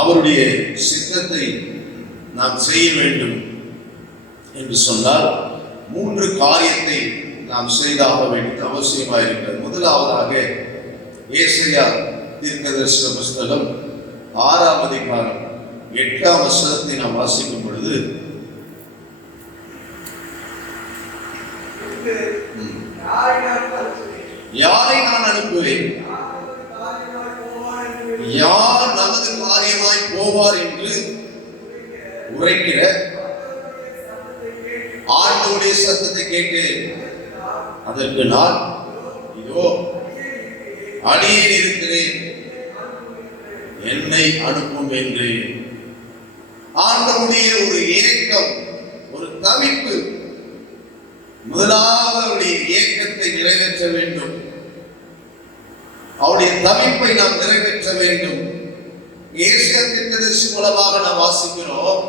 அவருடைய சித்தத்தை நாம் செய்ய வேண்டும் என்று சொன்னால் 3 காரியத்தை நாம் செய்தாக வேண்டியது அவசியமாக இருக்கிறது. முதலாவதாக ஏசாயா தீர்க்கதரிசன புஸ்தகம் 6ஆம் அதிகாரம் 8ஆம் வசனத்தை நாம் வாசிக்கும் பொழுது, யாரை நான் அனுப்புவேன், யார் நமது காரியமாய் போவார் என்று உரைக்கிற ஆண்டவருடைய சத்தத்தை கேட்டேன். அதற்கு நான் இதோ அடியேன் இருக்கிறேன், என்னை அனுப்பும் என்று. ஆண்டவருடைய ஒரு ஏக்கம், ஒரு முதலாவது அவருடைய ஏக்கத்தை நிறைவேற்ற வேண்டும். அவருடைய தவிப்பை நாம் நிறைவேற்ற வேண்டும். ஏசாயா தீர்க்கதரிசி மூலமாக நாம் வாசிக்கிறோம்.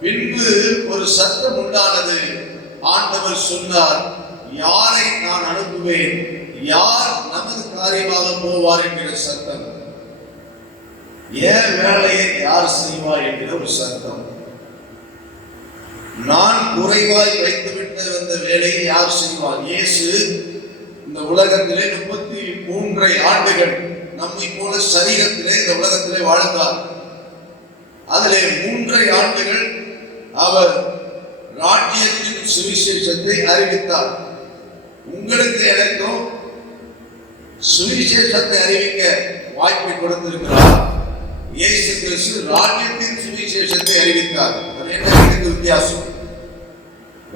பின்பு ஒரு சத்தம் உண்டானது. ஆண்டவர் சொன்னார், யாரை நான் அனுப்புவேன், யார் நமது காரியமாக போவார் என்கிற சத்தம். ஏன் வேலையை யார் செய்வார் என்கிற ஒரு சத்தம். நான் குறைவாய் வைத்துவிட்ட அந்த வேலையை யார் செய்வார்? இயேசு இந்த உலகத்திலே 33 ஆண்டுகள் நம்மை போல சரீரத்திலே இந்த உலகத்திலே வாழ்ந்தார். அதிலே 3 ஆண்டுகள் அவர் ராஜ்யத்தின் சுவிசேஷத்தை அறிவித்தார். உங்களுக்கு எனக்கும் சுவிசேஷத்தை அறிவிக்க வாய்ப்பை கொடுத்திருக்கிறார். இயேசு கிறிஸ்து ராஜ்யத்தின் சுவிசேஷத்தை அறிவித்தார். அது என்ன வித்தியாசம்?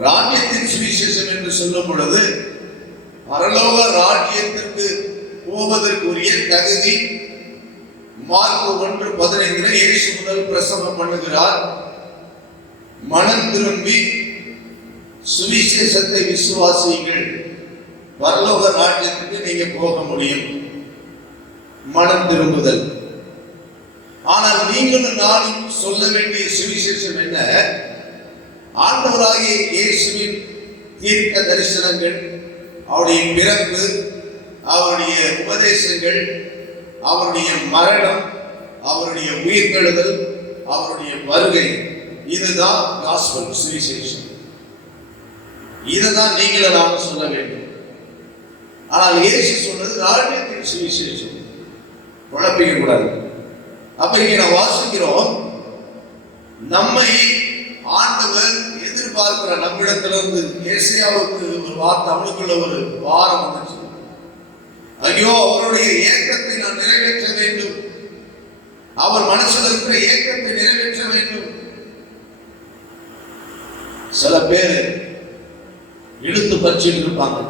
ராஜ்யத்தின் சுவிசேஷம் என்று சொல்லும் பொழுது பரலோக ராஜ்யத்திற்கு போவதற்குரிய தகுதி மார்க் 1:15 இயேசு முதல் பிரசங்கம் பண்ணுகிறார். மனம் திரும்பி சுவிசேஷத்தை விசுவாசியுங்கள், பரலோக ராஜ்யத்துக்கு நீங்க போக முடியும். மனம் திரும்புதல். ஆனால் நீங்களும் நானும் சொல்ல வேண்டிய சுவிசேஷம் என்ன? ஆண்டவராகிய இயேசுவின் தீர்க்க தரிசனங்கள், அவருடைய பிறப்பு, அவருடைய உபதேசங்கள், அவருடைய மரணம், அவருடைய உயிர்த்தெழுதல், அவருடைய வருகை, இதுதான் காஸ்பல் சுவிசேஷம். இதுதான் நீங்களும் நானும் சொல்ல வேண்டும். ஆனால் இயேசு சொன்னது ராஜ்யத்தின் சுவிசேஷம். குழப்பிக்க கூடாது. அப்ப இங்க நான் வாசிக்கிறோம், நம்மை ஆண்டவர் எதிர்பார்க்கிற நம்மிடத்திலிருந்து. ஏசாயாவுக்கு ஒரு வார்த்தை, அவனுக்குள்ள ஒரு வாரம் வந்துச்சு. ஐயோ, அவருடைய ஏக்கத்தை நான் நிறைவேற்ற வேண்டும், அவர் மனசில் இருக்கிற ஏக்கத்தை நிறைவேற்ற வேண்டும். சில பேர் இழுத்து பறிச்சுட்டு இருப்பாங்க.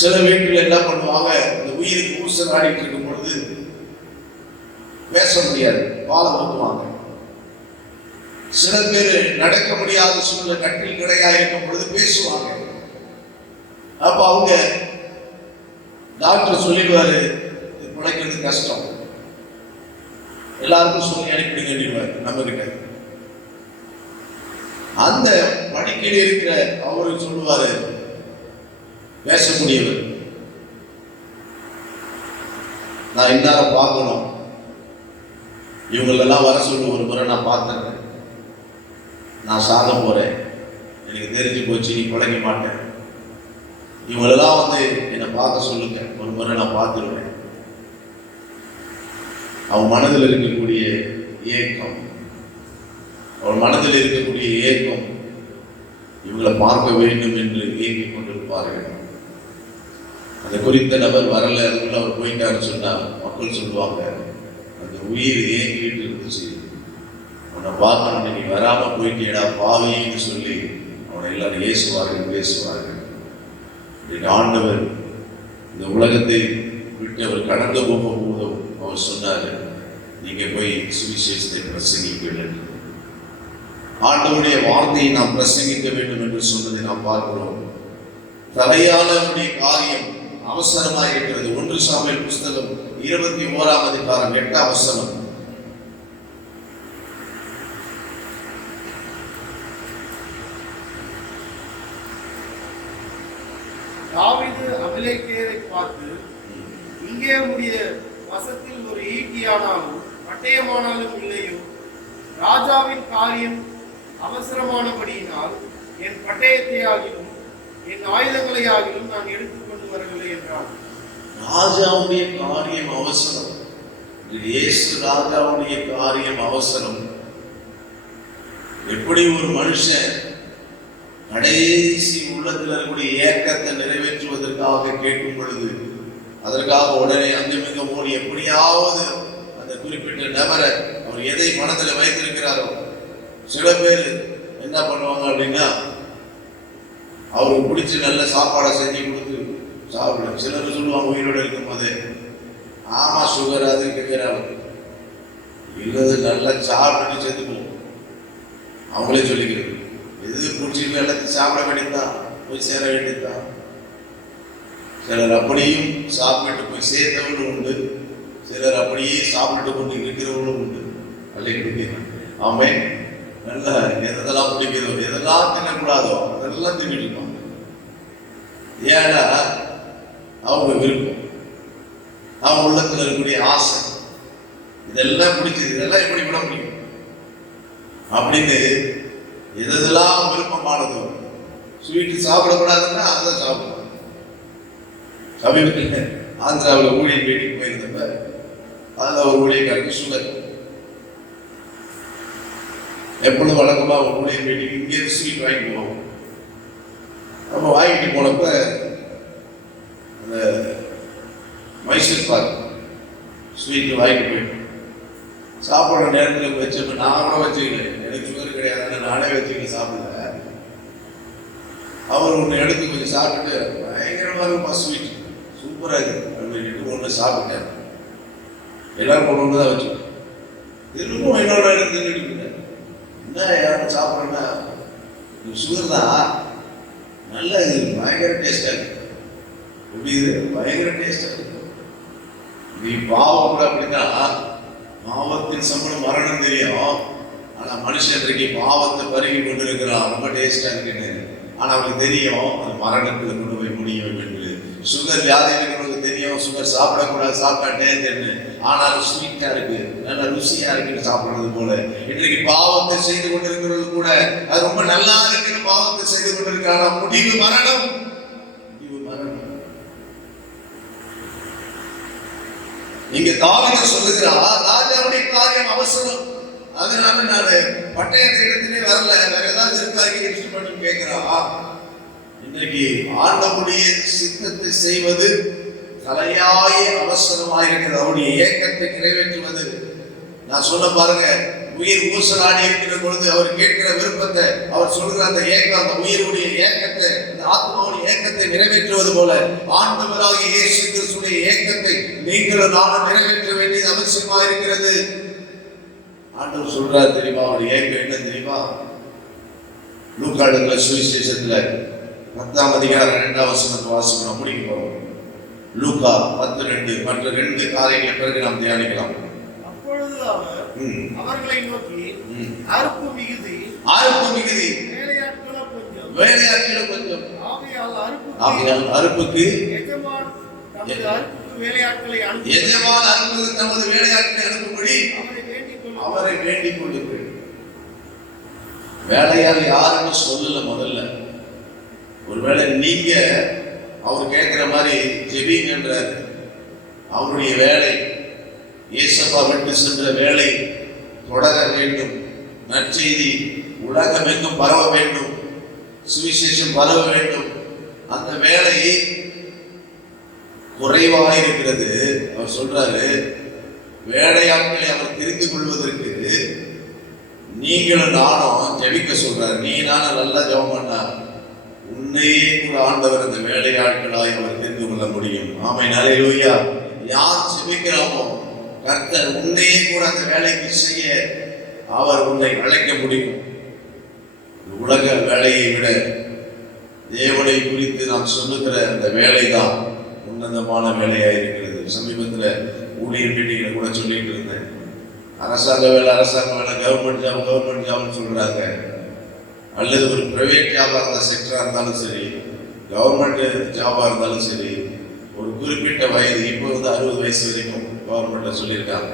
சில வீட்டில் என்ன பண்ணுவாங்க, இந்த உயிருக்கு ஊசல் ஆடிட்டு இருக்கும் பொழுது பேச முடியாது, பாலம் ஊற்றுவாங்க. சில பேர் நடக்க முடியாத சூழ்நிலை, கட்டில் கிடையா இருக்கும் பொழுது பேசுவாங்க. அப்ப அவங்க டாக்டர் சொல்லிடுவாரு, பிழைக்கிறது கஷ்டம், எல்லாருக்கும் சொல்லி அனுப்பிடுங்க நம்ம கிட்ட. அந்த பணிக்கையில் இருக்கிற அவரு சொல்லுவாரு, பேச முடியவர், நான் இன்னார பார்க்கணும், இவங்களெல்லாம் வர சொல்லி ஒரு முறை நான் பார்த்தேன், நான் சாக போறேன், எனக்கு தெரிஞ்சு போச்சு, நீ பிழைக்க மாட்டேன், இவங்களெல்லாம் வந்து என்னை பார்க்க சொல்லுங்க, ஒரு முறை நான் பார்த்துருவேன். அவன் மனதில் இருக்கக்கூடிய ஏக்கம், அவன் மனதில் இருக்கக்கூடிய ஏக்கம், இவங்களை பார்க்க வேண்டும் என்று ஏங்கிக் கொண்டிருப்பார்கள். அந்த குறித்த நபர் வரல, அதுக்குள்ள அவர் போயிட்டாருன்னு சொன்னா மக்கள் சொல்லுவாங்க, அந்த உயிர் ஏங்கிட்டு இருந்துச்சு, அவனை பார்க்கணும், நீ வராம போயிட்டேடா பாவின்னு சொல்லி அவனை எல்லாரும் ஏசுவார்கள், பேசுவார்கள். ஆண்டவர் இந்த உலகத்தை விட்டு அவர் கடந்து போக போதும் அவர் சொன்னாரு, நீங்க போய் சுவிசேஷத்தை பிரசங்கிக்க வேண்டும். ஆண்டவருடைய வார்த்தையை நாம் பிரசங்கிக்க வேண்டும் என்று சொன்னதை நாம் பார்க்கிறோம். தலையாளருடைய காரியம் அவசரமாக இருக்கிறது. 1 சாமுவேல் புஸ்தகம் 21ஆம் அதிகாரம் 8ஆம் வசனம். தாவீது அபிமெலேக்கை பார்த்து, இங்கே உம்முடைய வசத்தில் ஒரு ஈட்டியானாலும் பட்டயமானாலும் இல்லையோ, ராஜாவின் காரியம் அவசரமானபடியினால் என் பட்டயத்தையாகிலும் என் ஆயுதங்களையாகிலும் நான் எடுத்துக்கொண்டு வரவில்லை என்றார். ராஜாவுடைய காரியம் அவசரம். இயேசு ராஜாவுடைய காரியம் அவசரம். எப்படி ஒரு மனுஷன் கடைசி உள்ளத்தில் இருக்கக்கூடிய ஏக்கத்தை நிறைவேற்றுவதற்காக கேட்கும் பொழுது அதற்காக உடனே அங்கமிங்க ஓடி எப்படியாவது அந்த குறிப்பிட்ட நபரை அவர் எதை மனதில் வைத்திருக்கிறாரோ. சில பேர் என்ன பண்ணுவாங்க அப்படின்னா, அவருக்கு பிடிச்ச நல்ல சாப்பாடை செஞ்சு கொடுத்து சாப்பிடும். சிலர் சொல்லுவாங்க உயிரோடு இருக்கும் போது, ஆமா சுகர் அது கேட்கிறாங்க, இல்லது நல்லா சாப்பிட்டு சேர்த்துக்குவோம், அவங்களே சொல்லிக்கிறது. இது எது பிடிச்சிட்டு எல்லாத்தையும் சாப்பிட வேண்டியதுதான், போய் சேர வேண்டியதுதான். சிலர் அப்படியும் சாப்பிட்டு போய் சேர்ந்தவர்களும் உண்டு, சிலர் அப்படியே சாப்பிட்டு கொண்டு இருக்கிறவர்களும் உண்டு. அல்லேலூயா. ஆமென். நல்லா எதெல்லாம் பிடிக்கிறதோ எதெல்லாம் தின்னக்கூடாதோ அதெல்லாம் தின்னுட்டு இருப்பாங்க. ஏன்னா அவங்க விருப்பம், அவங்க உள்ளத்துல இருக்கக்கூடிய ஆசை, இதெல்லாம் பிடிச்சது, இதெல்லாம் எப்படி விட முடியும் அப்படின்னு எதெல்லாம் விருப்பமானதோ. ஸ்வீட்டு சாப்பிடக்கூடாதுன்னா அதான் சாப்பிடுவாங்க. சமீபத்தில் ஆந்திராவில் ஊழியர் வீட்டுக்கு போயிருந்தப்ப அதில் ஒரு ஊழியக்காரருக்கு சுகர். எப்பொழுதும் வழக்கமா ஒரு ஊழியர் வீட்டுக்கு இங்கே ஸ்வீட் வாங்கிட்டு போவோம். நம்ம வாங்கிட்டு போனப்ப அந்த மைசூர் பாக் ஸ்வீட் வாங்கிட்டு போயிட்டோம். சாப்பிட்ற நேரத்தில் வச்சப்ப நான் கூட வச்சுக்கல, எனக்கு சுகர் கிடையாது, நானே வச்சுக்கல, சாப்பிடல. அவர் ஒன்று எடுத்து கொஞ்சம் சாப்பிட்டுட்டு பயங்கரமாக இருக்கும் ஸ்வீட், சூப்பராக இருக்குது அப்படின்னு ஒன்று சாப்பிட்டேன். எல்லாரும் கொண்டு தான் வச்சோம். திரும்பவும் என்னோட எடுத்து தின்னுட்டு என்ன யாரும் சாப்பிட்றேன்னா சுகர் தான், நல்லா இது பயங்கர டேஸ்டாக இருக்கு. எப்படி இது பயங்கர டேஸ்டாக இருக்கு. நீ பாவம் கூட அப்படிதான், பாவத்தின் சம்பளம் மரணம் தெரியும். ஆனால் மனுஷன் இன்றைக்கு பாவத்தை பருகி கொண்டு இருக்கிறான், ரொம்ப டேஸ்டாக இருக்குன்னு. ஆனால் அவனுக்கு தெரியும் அது மரணத்தில் கொண்டு போய் முடியும் என்று. சுகர் வியாதி இருக்கிறவங்களுக்கு தெரியும் சுகர் சாப்பிடக்கூடாது, சாப்பிட்டாட்டேன்னு. ஆனாலும் ஸ்வீட்டா இருக்கு, நல்ல ருசியா இருக்குன்னு சாப்பிடுறது போல இன்றைக்கு பாவத்தை செய்து கொண்டிருக்கிறது கூட அது ரொம்ப நல்லா இருக்குன்னு பாவத்தை செய்து கொண்டிருக்கிறாங்க. முடிவு மரணம், முடிவு மரணம். இங்க தாவீது சொல்லுகிறார், ராஜாவுடைய காரியம் அவசரம், அதனால நான் பட்டயத்தை இடத்திலே வரல, வேற ஏதாவது இருக்காங்க இன்ஸ்ட்ருமெண்ட் கேட்கிறா. இன்றைக்கு ஆண்டவருடைய சித்தத்தை செய்வது தலையாய அவசரமாயிருக்கிறது. அவருடைய ஏக்கத்தை நிறைவேற்றுவது. நான் சொல்ல பாருங்க, உயிர் ஊசலாடி இருக்கிற பொழுது அவர் கேட்கிற விருப்பத்தை, அவர் சொல்கிற அந்த ஏக்கம், அந்த உயிருடைய ஏக்கத்தை, அந்த ஆத்மாவுடைய ஏக்கத்தை நிறைவேற்றுவது போல ஆண்டவராகிய இயேசு கிறிஸ்துவின் ஏக்கத்தை நீங்களும் நானும் நிறைவேற்ற வேண்டியது அவசியமா இருக்கிறது. ஆண்டவர் சொல்றார் தெரியுமா, அவருடைய ஏக்கம் என்ன தெரியுமா? லூக்கா எழுதின சுவிசேஷத்துல 10ஆம் அதிகாரம் 2ஆம் வசனத்தை வாசிக்கிறோம், முடிக்க போறோம். லூக்கா 10:2 மற்ற 2 காரியங்களை பிறகு நாம் தியானிக்கலாம். அப்பொழுது அவர் அவர்களை நோக்கி, அறுப்பு மிகுதி, வேலையாட்களோ கொஞ்சம், ஆகையால் அறுப்புக்கு எஜமான் அறுப்புக்கு தமது வேலையாட்களை அனுப்பும்படி அவரை வேண்டிக் கொள்ளுங்கள். வேலையால் யாருன்னு சொல்லல முதல்ல. ஒருவேளை நீங்க அவர் கேட்கிற மாதிரி ஜெபிங்கன்ற அவருடைய வேலை, இயேசப்பா விட்டு சென்ற வேலை தொடர வேண்டும், நற்செய்தி உலகம் எங்கும் பரவ வேண்டும், சுவிசேஷம் பரவ வேண்டும். அந்த வேலை குறைவாக இருக்கிறது. அவர் சொல்றாரு, வேலையாட்களை அவர் தெரிந்து கொள்வதற்கு நீங்களும் நானும் ஜெபிக்க சொல்றாரு. நீ நானும் நல்லா ஜெபம் பண்ணா உன்னையே கூட ஆண்டவர் அந்த வேலையாட்களாய் அவர் தெரிந்து கொள்ள முடியும். ஆமென், அல்லேலூயா. யார் ஜெபிக்கிறாமோ கர்த்தர் உன்னையே கூட அந்த வேலைக்கு செய்ய அவர் உன்னை அழைக்க முடியும். உலக வேலையை விட தேவனை குறித்து நாம் சொல்லுகிற அந்த வேலைதான் உன்னதமான வேலையா இருக்கிறது. சமீபத்தில் ஊழியர் மீட்டிங்ல கூட சொல்லிட்டு இருந்தேன், அரசாங்க வேலை, கவர்மெண்ட் ஜாப்னு சொல்றாங்க. அல்லது ஒரு பிரைவேட் ஜாபா இருந்தால் செக்டரா இருந்தாலும் சரி, கவர்மெண்ட் ஜாபா இருந்தாலும் சரி, ஒரு குறிப்பிட்ட வயது, இப்போ 60 வயசு வரைக்கும் கவர்மெண்ட்ல சொல்லியிருக்காங்க.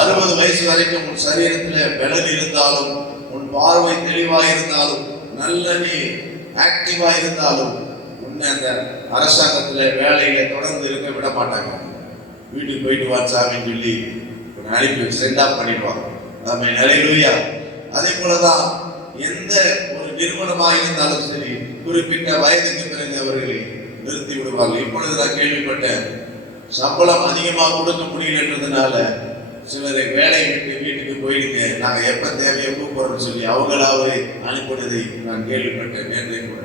60 வயசு வரைக்கும் உன் சரீரத்தில் பலன் இருந்தாலும், உன் பார்வை தெளிவாக இருந்தாலும், நல்ல நீ ஆக்டிவா இருந்தாலும் உன்னை அந்த அரசாங்கத்துல வேலையில தொடர்ந்து இருக்க விட மாட்டாங்க. வீட்டுக்கு போயிட்டு வா சாமின்னு சொல்லி அனுப்பி சென்ட் ஆஃப் பண்ணிடுவாங்க. ஆமென், அல்லேலூயா. அதே போலதான் எந்த ஒரு நிறுவனமாக இருந்தாலும் சரி, குறிப்பிட்ட வயதுக்கு பிறகு அவர்களை நிறுத்தி விடுவார்கள். இப்பொழுது நான் கேள்விப்பட்டேன், சம்பளம் அதிகமாக கொடுக்க முடியலன்றதுனால சிலரை வேலையை விட்டு வீட்டுக்கு போயிடுங்க, நாங்க எப்ப தேவையோ கூப்பிடுறோம்னு சொல்லி அவங்களாவே அனுப்பினதை நான் கேள்விப்பட்டேன் நேற்றைய கூட.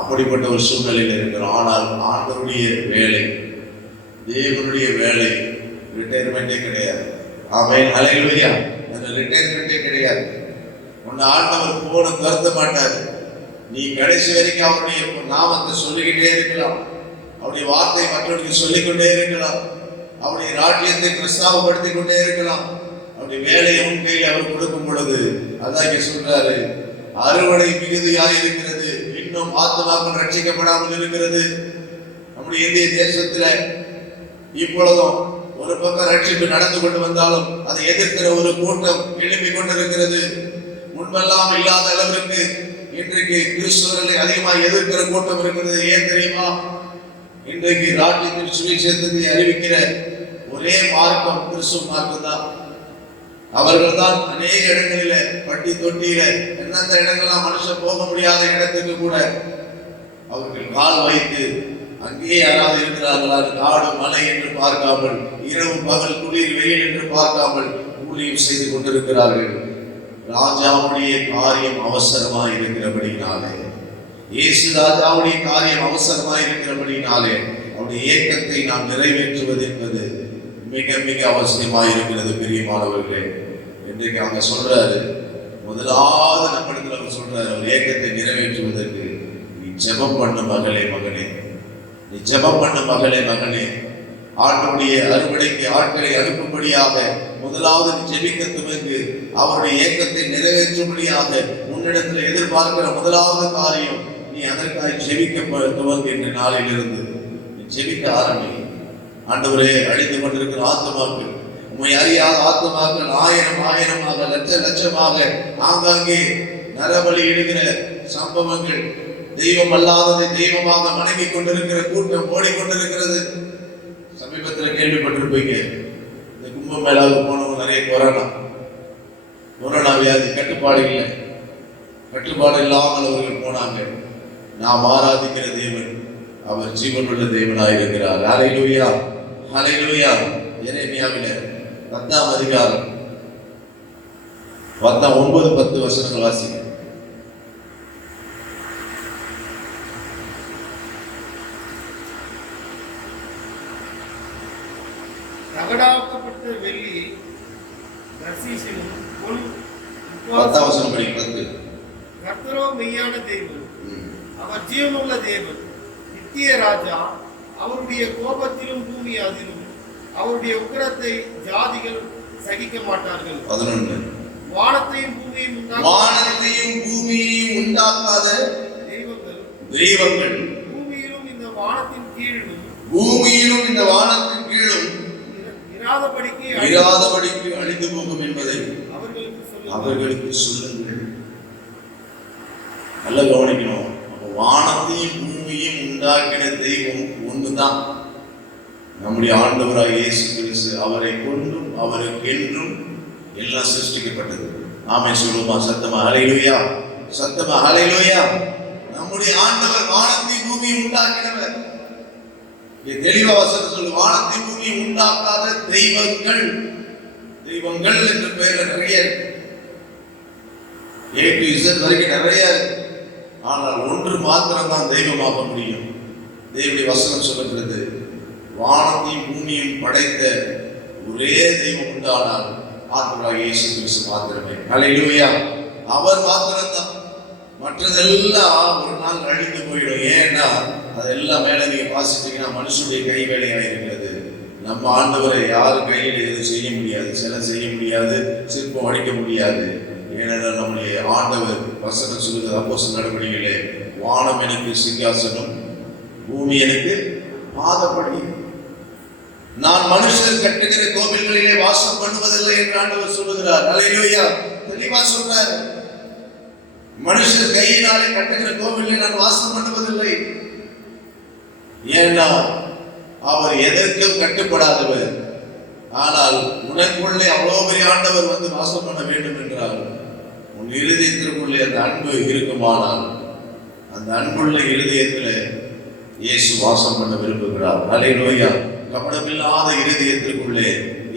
அப்படிப்பட்ட ஒரு சூழ்நிலையில் இருக்கிறோம். ஆனால் ஆண்டவருடைய வேலை, தேவனுடைய வேலை ரிட்டையர்மெண்டே கிடையாது. ஆமென், அல்லேலூயா. அந்த ரிட்டையர்மெண்டே கிடையாது. உன்னை ஆண்டவர் போன துரத்த மாட்டாரு. நீ கடைசி வரைக்கும் அவருடைய நாமத்தை சொல்லிக்கிட்டே இருக்கலாம், அவருடைய வார்த்தை மற்றவர்களுக்கு சொல்லிக்கொண்டே இருக்கலாம், அவருடைய ராஜ்யத்தை பிரஸ்தாபப்படுத்திக் கொண்டே இருக்கலாம். அவருடைய வேலையை உன் கையில் அவர் கொடுக்கும் பொழுது அதான் இங்க சொல்றாரு, அறுவடை மிகுதியாக இருக்கிறது, இன்னும் ஆத்மாக்கள் ரட்சிக்கப்படாமல் இருக்கிறது. நம்முடைய இந்திய தேசத்துல இப்பொழுதும் ஒரு பக்கம் ரட்சிப்பு நடந்து கொண்டு வந்தாலும் அதை எதிர்க்கிற ஒரு கூட்டம் எழுப்பிக் கொண்டிருக்கிறது. முன்பெல்லாம் இல்லாத அளவிற்கு இன்றைக்கு கிறிஸ்தவர்களை அதிகமாக எதிர்க்கிற கூட்டம் இருக்கிறது. ஏன் தெரியுமா? இன்றைக்கு ராஜ்யத்தின் சுவிசேஷத்தை அறிவிக்கிற ஒரே மார்க்கம் கிறிஸ்துவ மார்க்கம் தான். அவர்கள் தான் அநேக இடங்களில பட்டி தொட்டியில எந்தெந்த இடங்கள்லாம் மனுஷன் போக முடியாத இடத்துக்கு கூட அவர்கள் கால் வைத்து அங்கே யாராவது இருக்கிறார்களா, காடு மலை என்று பார்க்காமல், இரவு பகல் குளிர் வெயில் என்று பார்க்காமல் ஊழியம் செய்து கொண்டிருக்கிறார்கள். ராஜாவுடைய காரியம் அவசரமாய் இருக்கிறபடினாலே, இயேசு ராஜாவுடைய காரியம் அவசரமாய் இருக்கிறபடினாலே அவருடைய ஏக்கத்தை நாம் நிறைவேற்றுவது என்பது மிக மிக அவசியமாய் இருக்கிறது. பிரியமானவர்களே, இன்றைக்கு அவங்க சொல்றாரு, முதலாவது நம்மிடத்தில் அவர் சொல்றாரு, அவர் ஏக்கத்தை நிறைவேற்றுவதற்கு நீ ஜெபம் பண்ண மகளே மகனே, நீ ஜெபம் பண்ண மகளே மகனே. ஆண்டவருடைய அறுவடைக்கு ஆட்களை அனுப்பும்படியாக முதலாவது நீ ஜெபிக்க துவங்கு. அவருடைய ஏக்கத்தை நிறைவேற்றும்படியாக உன்னிடத்தில் எதிர்பார்க்கிற முதலாவது காரியம் நீ அதற்காக ஜெபிக்க துவங்கு. என்ற நாளிலிருந்து நீ ஜெபிக்க ஆரம்பி. ஆண்டவரே, அழிந்து கொண்டிருக்கிற ஆத்மாக்கள், உண்மை அறியாத ஆத்மாக்கள் ஆயிரமாக லட்சமாக ஆங்காங்கே நரபலி இடுகிற சம்பவங்கள், தெய்வம் அல்லாததை தெய்வமாக வணங்கி கொண்டிருக்கிற கூட்டம் ஓடிக்கொண்டிருக்கிறது. சமீபத்தில் கேள்விப்பட்டிருப்பீங்க, இந்த கும்பமேளாவுக்கு போனவங்க நிறைய கொரோனா வியாதி, கட்டுப்பாடு இல்லை, கட்டுப்பாடு இல்லாமல் அவர்கள் போனாங்க. நாம் ஆராதிக்கிற தேவன் அவர் ஜீவனுள்ள தேவனாய் இருக்கிறார். ஹல்லேலூயா, ஹல்லேலூயா. எரேமியாவில 10ஆம் அதிகாரம் 9-10 வசனங்கள் வாசிங்க. தகடாக்கப்பட்ட வெள்ளி தர்சீசிலும் பொன் 10ஆம் வசனம் படி 10. கர்த்தரோ மெய்யான தேவன், அவர் ஜீவனுள்ள தேவன், நித்திய ராஜா. அவருடைய கோபத்திலும் பூமி அதிலும் அவருடைய உக்கிரத்தை ஜாதிகள் சகிக்க மாட்டார்கள். 11. வானத்தையும் பூமியையும் உண்டாக்காத தெய்வங்கள் பூமியிலும் இந்த வானத்தின் கீழும் இராதபடிக்கு அழிந்து போகும் என்பதை அவர்களுக்கு சொல்லுங்கள். நல்ல கவனிக்கணும். வானத்தையும் பூமியையும் உண்டாக்கின தெய்வம் ஒன்றுதான், நம்முடைய ஆண்டவராக இயேசு கிறிஸ்து. அவரை கொண்டும் அவருக்கு என்றும் எல்லாம் சிருஷ்டிக்கப்பட்டது. ஆமென் சொல்லுமா சத்தமா? ஹல்லேலூயா, சத்தமா ஹல்லேலூயா. நம்முடைய ஆண்டவர் வானத்தையும் பூமியை உண்டாக்கினவர். தெளிவா வசனம் சொல்லு, வானத்தையும் பூமியை உண்டாக்காத தெய்வங்கள் என்ற பெயர்ல நிறைய இருக்கு. A to Z வரைக்கும் நிறைய இருக்கு. ஆனால் ஒன்று மாத்திரம் தான் தெய்வமாக முடியும். தேவனுடைய வசனம் சொல்லுகிறது, வானத்தையும் பூமியும் படைத்த ஒரே தெய்வம் உண்டானால் ஆண்டவராகிய இயேசு கிறிஸ்து மாத்திரமே. ஹல்லேலூயா. அவர் மாத்திரம்தான். மற்றதெல்லாம் ஒரு நாள் அழிந்து போயிடும். ஏன்னா அதெல்லாம் மேல நீங்க வாசிச்சீங்கன்னா மனுஷனுடைய கை வேலையாக இருக்கிறது. நம்ம ஆண்டவரை யாரும் கையில் எதுவும் செய்ய முடியாது, சிலை செய்ய முடியாது, சிற்பம் அடிக்க முடியாது. ஏனென்றால் நம்முடைய ஆண்டவர் வசனம் சொல்லுது, அப்போஸ்தலர் நடவடிக்கைகளே, வானம் எனக்கு சிங்காசனம், பூமி எனக்கு பாதப்படி. நான் மனுஷர் கட்டுகிற கோவில்களிலே வாசம் பண்ணுவதில்லை என்று ஆண்டவர் சொல்லுகிறார். ஹல்லேலூயா. தெளிவா சொல்றார், மனுஷர் கையினாலே கட்டுகிற கோவிலே நான் வாசம் பண்ணுவதில்லை. ஏன்னா அவர் எதற்கும் கட்டுப்படாதவர். ஆனால் உனக்குள்ளே அவ்வளவு பெரிய ஆண்டவர் வந்து வாசம் பண்ண வேண்டும் என்றால் உன் இருதயத்திற்குள்ளே அந்த அன்பு இருக்குமானால் அந்த அன்புள்ள இருதயத்தில் இயேசு வாசம் பண்ண விரும்புகிறார். ஹல்லேலூயா. கபடமில்லாத இருதயத்திற்குள்ளே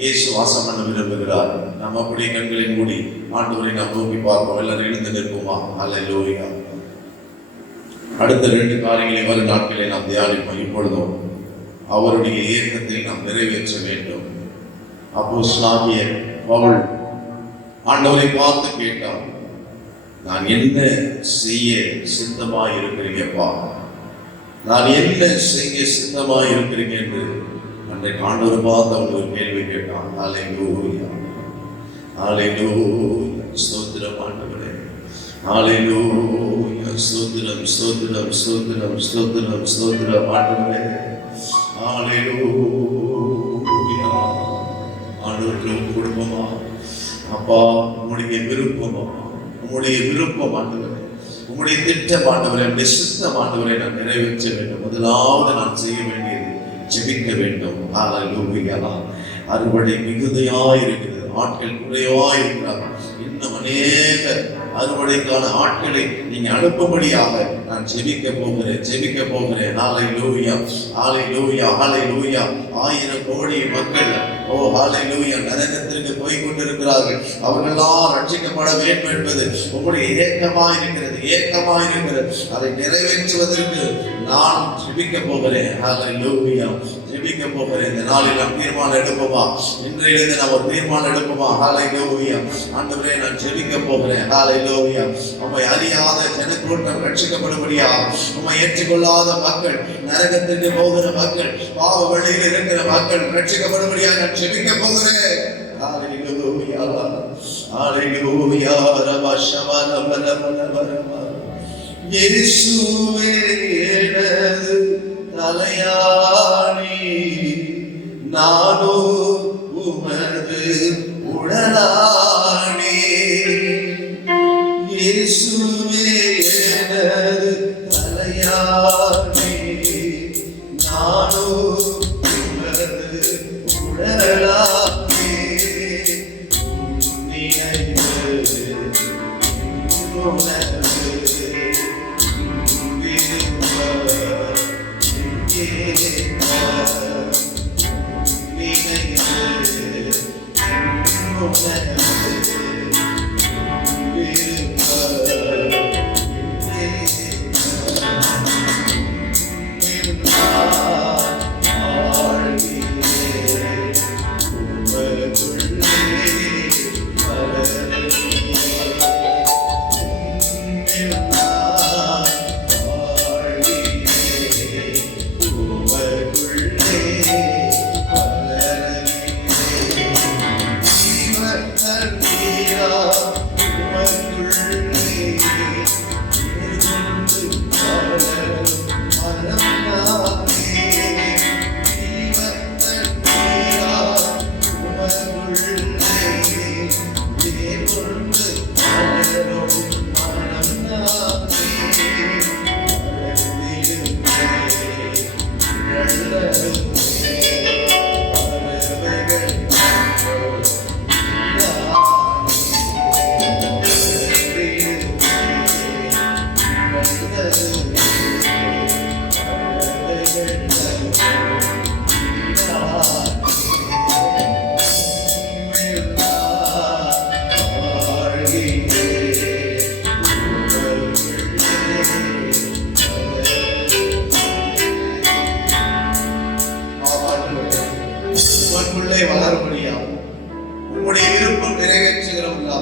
இயேசு வாசம் பண்ண விரும்புகிறார். நாம் அப்படியே கண்களை மூடி ஆண்டவரை நாம் நோக்கி பார்ப்போம். எல்லாரும் எழுந்து நிற்போமா? ஹல்லேலூயா. அடுத்த 2 காரியங்களை வரும் நாட்களை நாம் தியானிப்போம். இப்பொழுதும் அவருடைய இயக்கத்தை நாம் நிறைவேற்ற வேண்டும். அப்போஸ்தலனாகிய பவுல் ஆண்டவரை பார்த்து கேட்டார், நான் என்ன செய்ய சித்தமாய் இருக்கிறீங்கப்பா, நான் என்ன செய்ய சித்தமாய் இருக்கிறீங்க என்று அன்றைக்கு ஆண்டவர் பார்த்து அவன் ஒரு கேள்வி கேட்டான். ஹல்லேலூயா, ஹல்லேலூயா, ஸ்தோத்திரம் ஆண்டவரே, ஹல்லேலூயா, ஸ்தோத்திரம் ஸ்தோத்திரம் ஸ்தோத்திரம் ஸ்தோத்திரம் ஸ்தோத்திரம் ஆண்டவரே, ஹல்லேலூயா. ஆண்டவருக்கு ஒப்பு கொடுப்போமா? அப்பா, உம்முடைய விருப்பமா, உம்முடைய விருப்பம் ஆண்டவரே, உம்முடைய திட்டம் ஆண்டவரே, உம்முடைய சித்தம் ஆண்டவரை நான் நிறைவேற்ற வேண்டும். முதலாவது நான் செய்ய வேண்டியது ஜெபிக்க வேண்டும். ஹல்லேலூயா. அறுவடை மிகுதியாய் இருக்கிறது, ஆட்கள் குறைவாய் இருக்கிறார்கள். இன்னும் அநேக அறுவடைக்கான ஆட்களை நீங்க அனுப்பும்படியாக நான் ஜெபிக்க போகிறேன். ஹல்லேலூயா, ஹல்லேலூயா, ஹல்லேலூயா. 1000 கோடி மக்கள் ஹல்லேலூயா நரகத்திற்கு போய் கொண்டிருக்கிறார்கள். அவர்களெல்லாம் ரட்சிக்கப்பட வேண்டும் என்பது உங்களுடைய ஏக்கமாய் இருக்கிறது. அதை நிறைவேற்றுவதற்கு நான் ஜெபிக்க போகிறேன். ஹல்லேலூயா, ஜெபிக்க போகிறேன். இந்த நாளில் நாம் தீர்மானம் எடுப்போமா? இன்றையிலிருந்து நாம் ஒரு தீர்மானம் எடுப்போமா? ஹல்லேலூயா. ஆண்டவரே, நான் ஜெபிக்க போகிறேன். ஹல்லேலூயா. உம்மை அறியாத ஜனக்கூட்டம் ரட்சிக்கப்படும்படியா, உம்மை ஏற்றுக்கொள்ளாத மக்கள், நரகத்திற்கு போகிற மக்கள், பாவ வழியில் இருக்கிற மக்கள் ரட்சிக்கப்படும்படியா நான் ஜெபிக்க போகிறேன். ஹல்லேலூயா, ஹல்லேலூயா. இயேசுவே எனது தலையாணி, நானோ உமது உடலாணி. இயேசுவே எனது தலையாணி, நானோ உமது உடலாணி. நினைவு உணர்வு வளரும்படியா, உங்களுடைய விருப்பம் நிறைவேற்றுகிறவர்களா,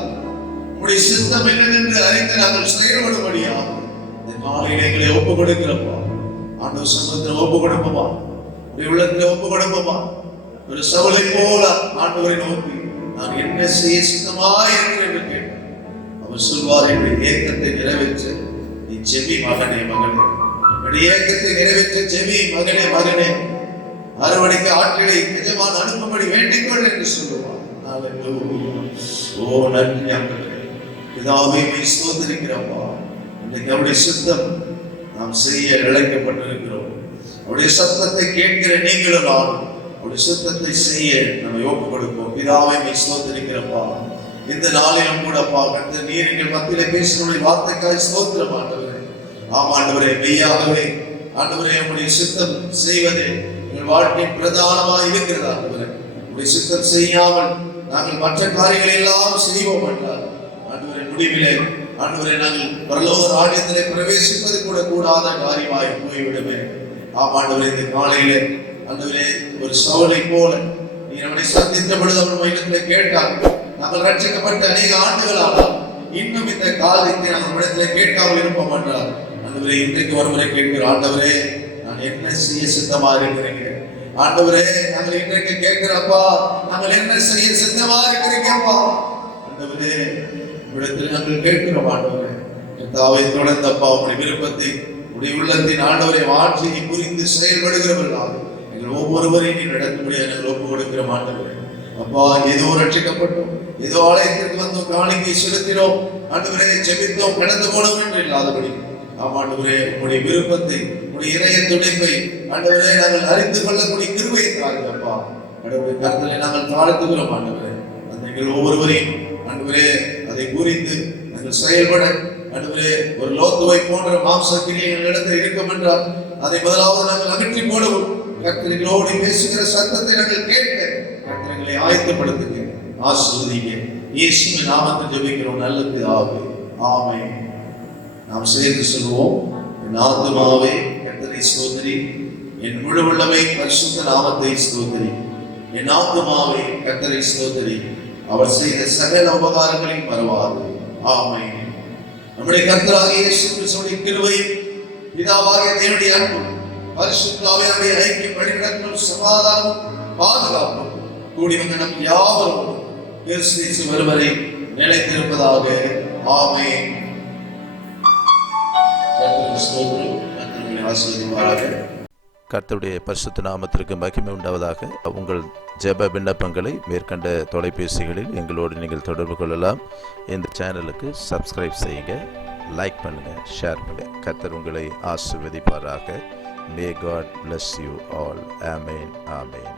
உங்களுடைய சித்தம் என்னவென்று அறிந்து நாங்கள் செயல்படும்படியா இந்த காலையில எங்களை ஒப்பு கொடுக்கிறப்பா. ஆண்டவர் சமூகத்தில் ஒப்பு கொடுப்போமா? உள்ளத்துல ஒப்பு கொடுப்போமா? ஒரு சவுலை போல ஆண்டவரை நோக்கி நான் என்ன செய்ய சித்தமாய் இருக்கிறேன் என்று கேட்டேன். அவர் சொல்வார், என்னுடைய ஏக்கத்தை நிறைவேற்ற நீ ஜெபி மகனே, என்னுடைய ஏக்கத்தை நிறைவேற்ற ஜெபி மகனே. அறுவடைக்கு ஆட்களை எஜமான் அனுப்பும்படி வேண்டிக்கொள் என்று சொல்லுவார். ஓ நன்றி ஆண்டவரே, பிதாவே ஸ்தோத்திரிக்கிறப்பா. இன்றைக்கு அவருடைய சித்தம் நாம் செய்ய இழைக்கப்பட்டிருக்கிறோம். அவருடைய சத்தத்தை கேட்கிற நீங்களும் நானும் அவருடைய சித்தத்தை செய்ய நம்ம ஒப்பு கொடுப்போம். பிதாவை ஸ்தோத்திரிக்கிறப்பா. இந்த நாளிலும் கூடப்பா கர்த்தர் நீர் எங்கள் மத்தியிலே பேசினுடைய வார்த்தைக்காய் ஸ்தோத்திரம் ஆண்டவரே. ஆம் ஆண்டவரே, மெய்யாகவே ஆண்டவரே உங்களுடைய சித்தம் செய்வதே எங்கள் வாழ்க்கையின் பிரதானமாக இருக்கிறது. ஆண்டவரே, உங்களுடைய சித்தம் செய்யாமல் நாங்கள் மற்ற காரியங்களை எல்லாம் செய்வோம் என்றால் ஆண்டவரே முடிவிலே ஆண்டவரே நாங்கள் பரலோக ராஜ்யத்திலே பிரவேசிப்பது கூட கூடாத காரியமாய் போய்விடுமே. ஆம் ஆண்டவரே, இந்த காலையிலே ஆண்டவரே ஒரு சவுலை போல நீ நம்மை சந்தித்த பொழுது அவர் மையத்திலே கேட்டார், நாங்கள் ரட்சிக்கப்பட்ட அநேக ஆண்டுகள் ஆனால் இன்னும் இந்த காரியத்தை நம்ம இடத்துல கேட்காமல் இருப்போம் என்றால் ஆண்டவரே, இன்றைக்கு ஒருமுறை கேட்கிற ஆண்டவரே, நான் என்ன செய்ய சித்தமா இருக்கிறீங்க? ஆண்டவரே, நாங்கள் இன்றைக்கு கேட்கிறப்பா, நாங்கள் என்ன செய்ய சித்தமா இருக்கிறீங்கப்பா? ஆண்டவரே, உங்களிடத்தில் நாங்கள் கேட்கிறோம் ஆண்டவரே, கர்த்தாவே, தொடர்ந்தப்பா உங்களுடைய விருப்பத்தை உடைய உள்ளத்தின் ஆண்டவரை மாற்றி புரிந்து செயல்படுகிறவர்களாக எங்கள் ஒவ்வொருவரையும் நீ நடக்கும்படியாக நாங்கள் ஒப்பு கொடுக்கிற ஆண்டவரே. அப்பா, ஏதோ ரட்சிக்கப்பட்டோம், ஏதோ ஆலயத்திற்கு வந்தோம், காணிக்கை செலுத்தினோம் ஆண்டவரே, ஜெபித்தோம், கடந்து போனோம் என்று இல்லாதபடி ஆண்டவரே, உங்களுடைய விருப்பத்தை உங்களுடைய இறைய துணைப்பை ஆண்டவரே நாங்கள் அறிந்து கொள்ளக்கூடிய கிருபையை தாருங்க அப்பா. ஆண்டவரே, கர்த்தரை நாங்கள் தாழ்த்துகிறோம் ஆண்டவரே. அந்த எங்கள் ஒவ்வொருவரையும் ஆண்டவரே அதை புரிந்து நாங்கள் செயல்பட ஆண்டவரே, ஒரு லோத்துவை போன்ற மாம்சக்கிரியை எங்கள் இடத்தில் இருக்கும் என்றால் அதை முதலாவது நாங்கள் அகற்றி போடவும், கர்த்தர்களோடு பேசுகிற சத்தத்தை நாங்கள் கேட்க கர்த்தர்களை ஆயத்தப்படுத்துங்க, ஆசீர்வதிங்க. இயேசுவின் நாமத்தில் ஜெபிக்கிறோம் நல்ல பிதாவே, ஆமென். நாம் சேர்ந்து சொல்வோம், என் ஆத்துமாவே கர்த்தரை ஸ்தோத்திரி, என் முழு உள்ளமே பரிசுத்த நாமத்தை ஸ்தோத்திரி. என் ஆத்துமாவே கர்த்தரை ஸ்தோத்திரி, அவர் செய்த சகல உபகாரங்களையும் மறவாது. ஆமென். நம்முடைய கர்த்தராகிய இயேசு கிறிஸ்துவின் கிருபையும் பிதாவாகிய தேவனுடைய அன்பும் பரிசுத்த ஆவியானவருடைய ஐக்கியம் வழிநடத்தலும் சமாதானமும் பாதுகாப்பும் கூடி வந்த நம் யாவரும் கிறிஸ்து இயேசு ஒருவரை நிலைத்திருப்பதாக. ஆமென். கர்த்தருக்கு ஸ்தோத்திரம். கர்த்தரை ஆசீர்வதிப்பாராக. கர்த்தருடைய பரிசுத்த நாமத்திற்கு மகிமை உண்டாவதாக. உங்கள் ஜெப விண்ணப்பங்களை மேற்கண்ட தொலைபேசிகளில் எங்களோடு நீங்கள் தொடர்பு கொள்ளலாம். இந்த சேனலுக்கு சப்ஸ்கிரைப் செய்யுங்க, லைக் பண்ணுங்கள், ஷேர் பண்ணுங்கள். கர்த்தர் உங்களை ஆசீர்வதிப்பாராக. May God bless you all. Amen. Amen.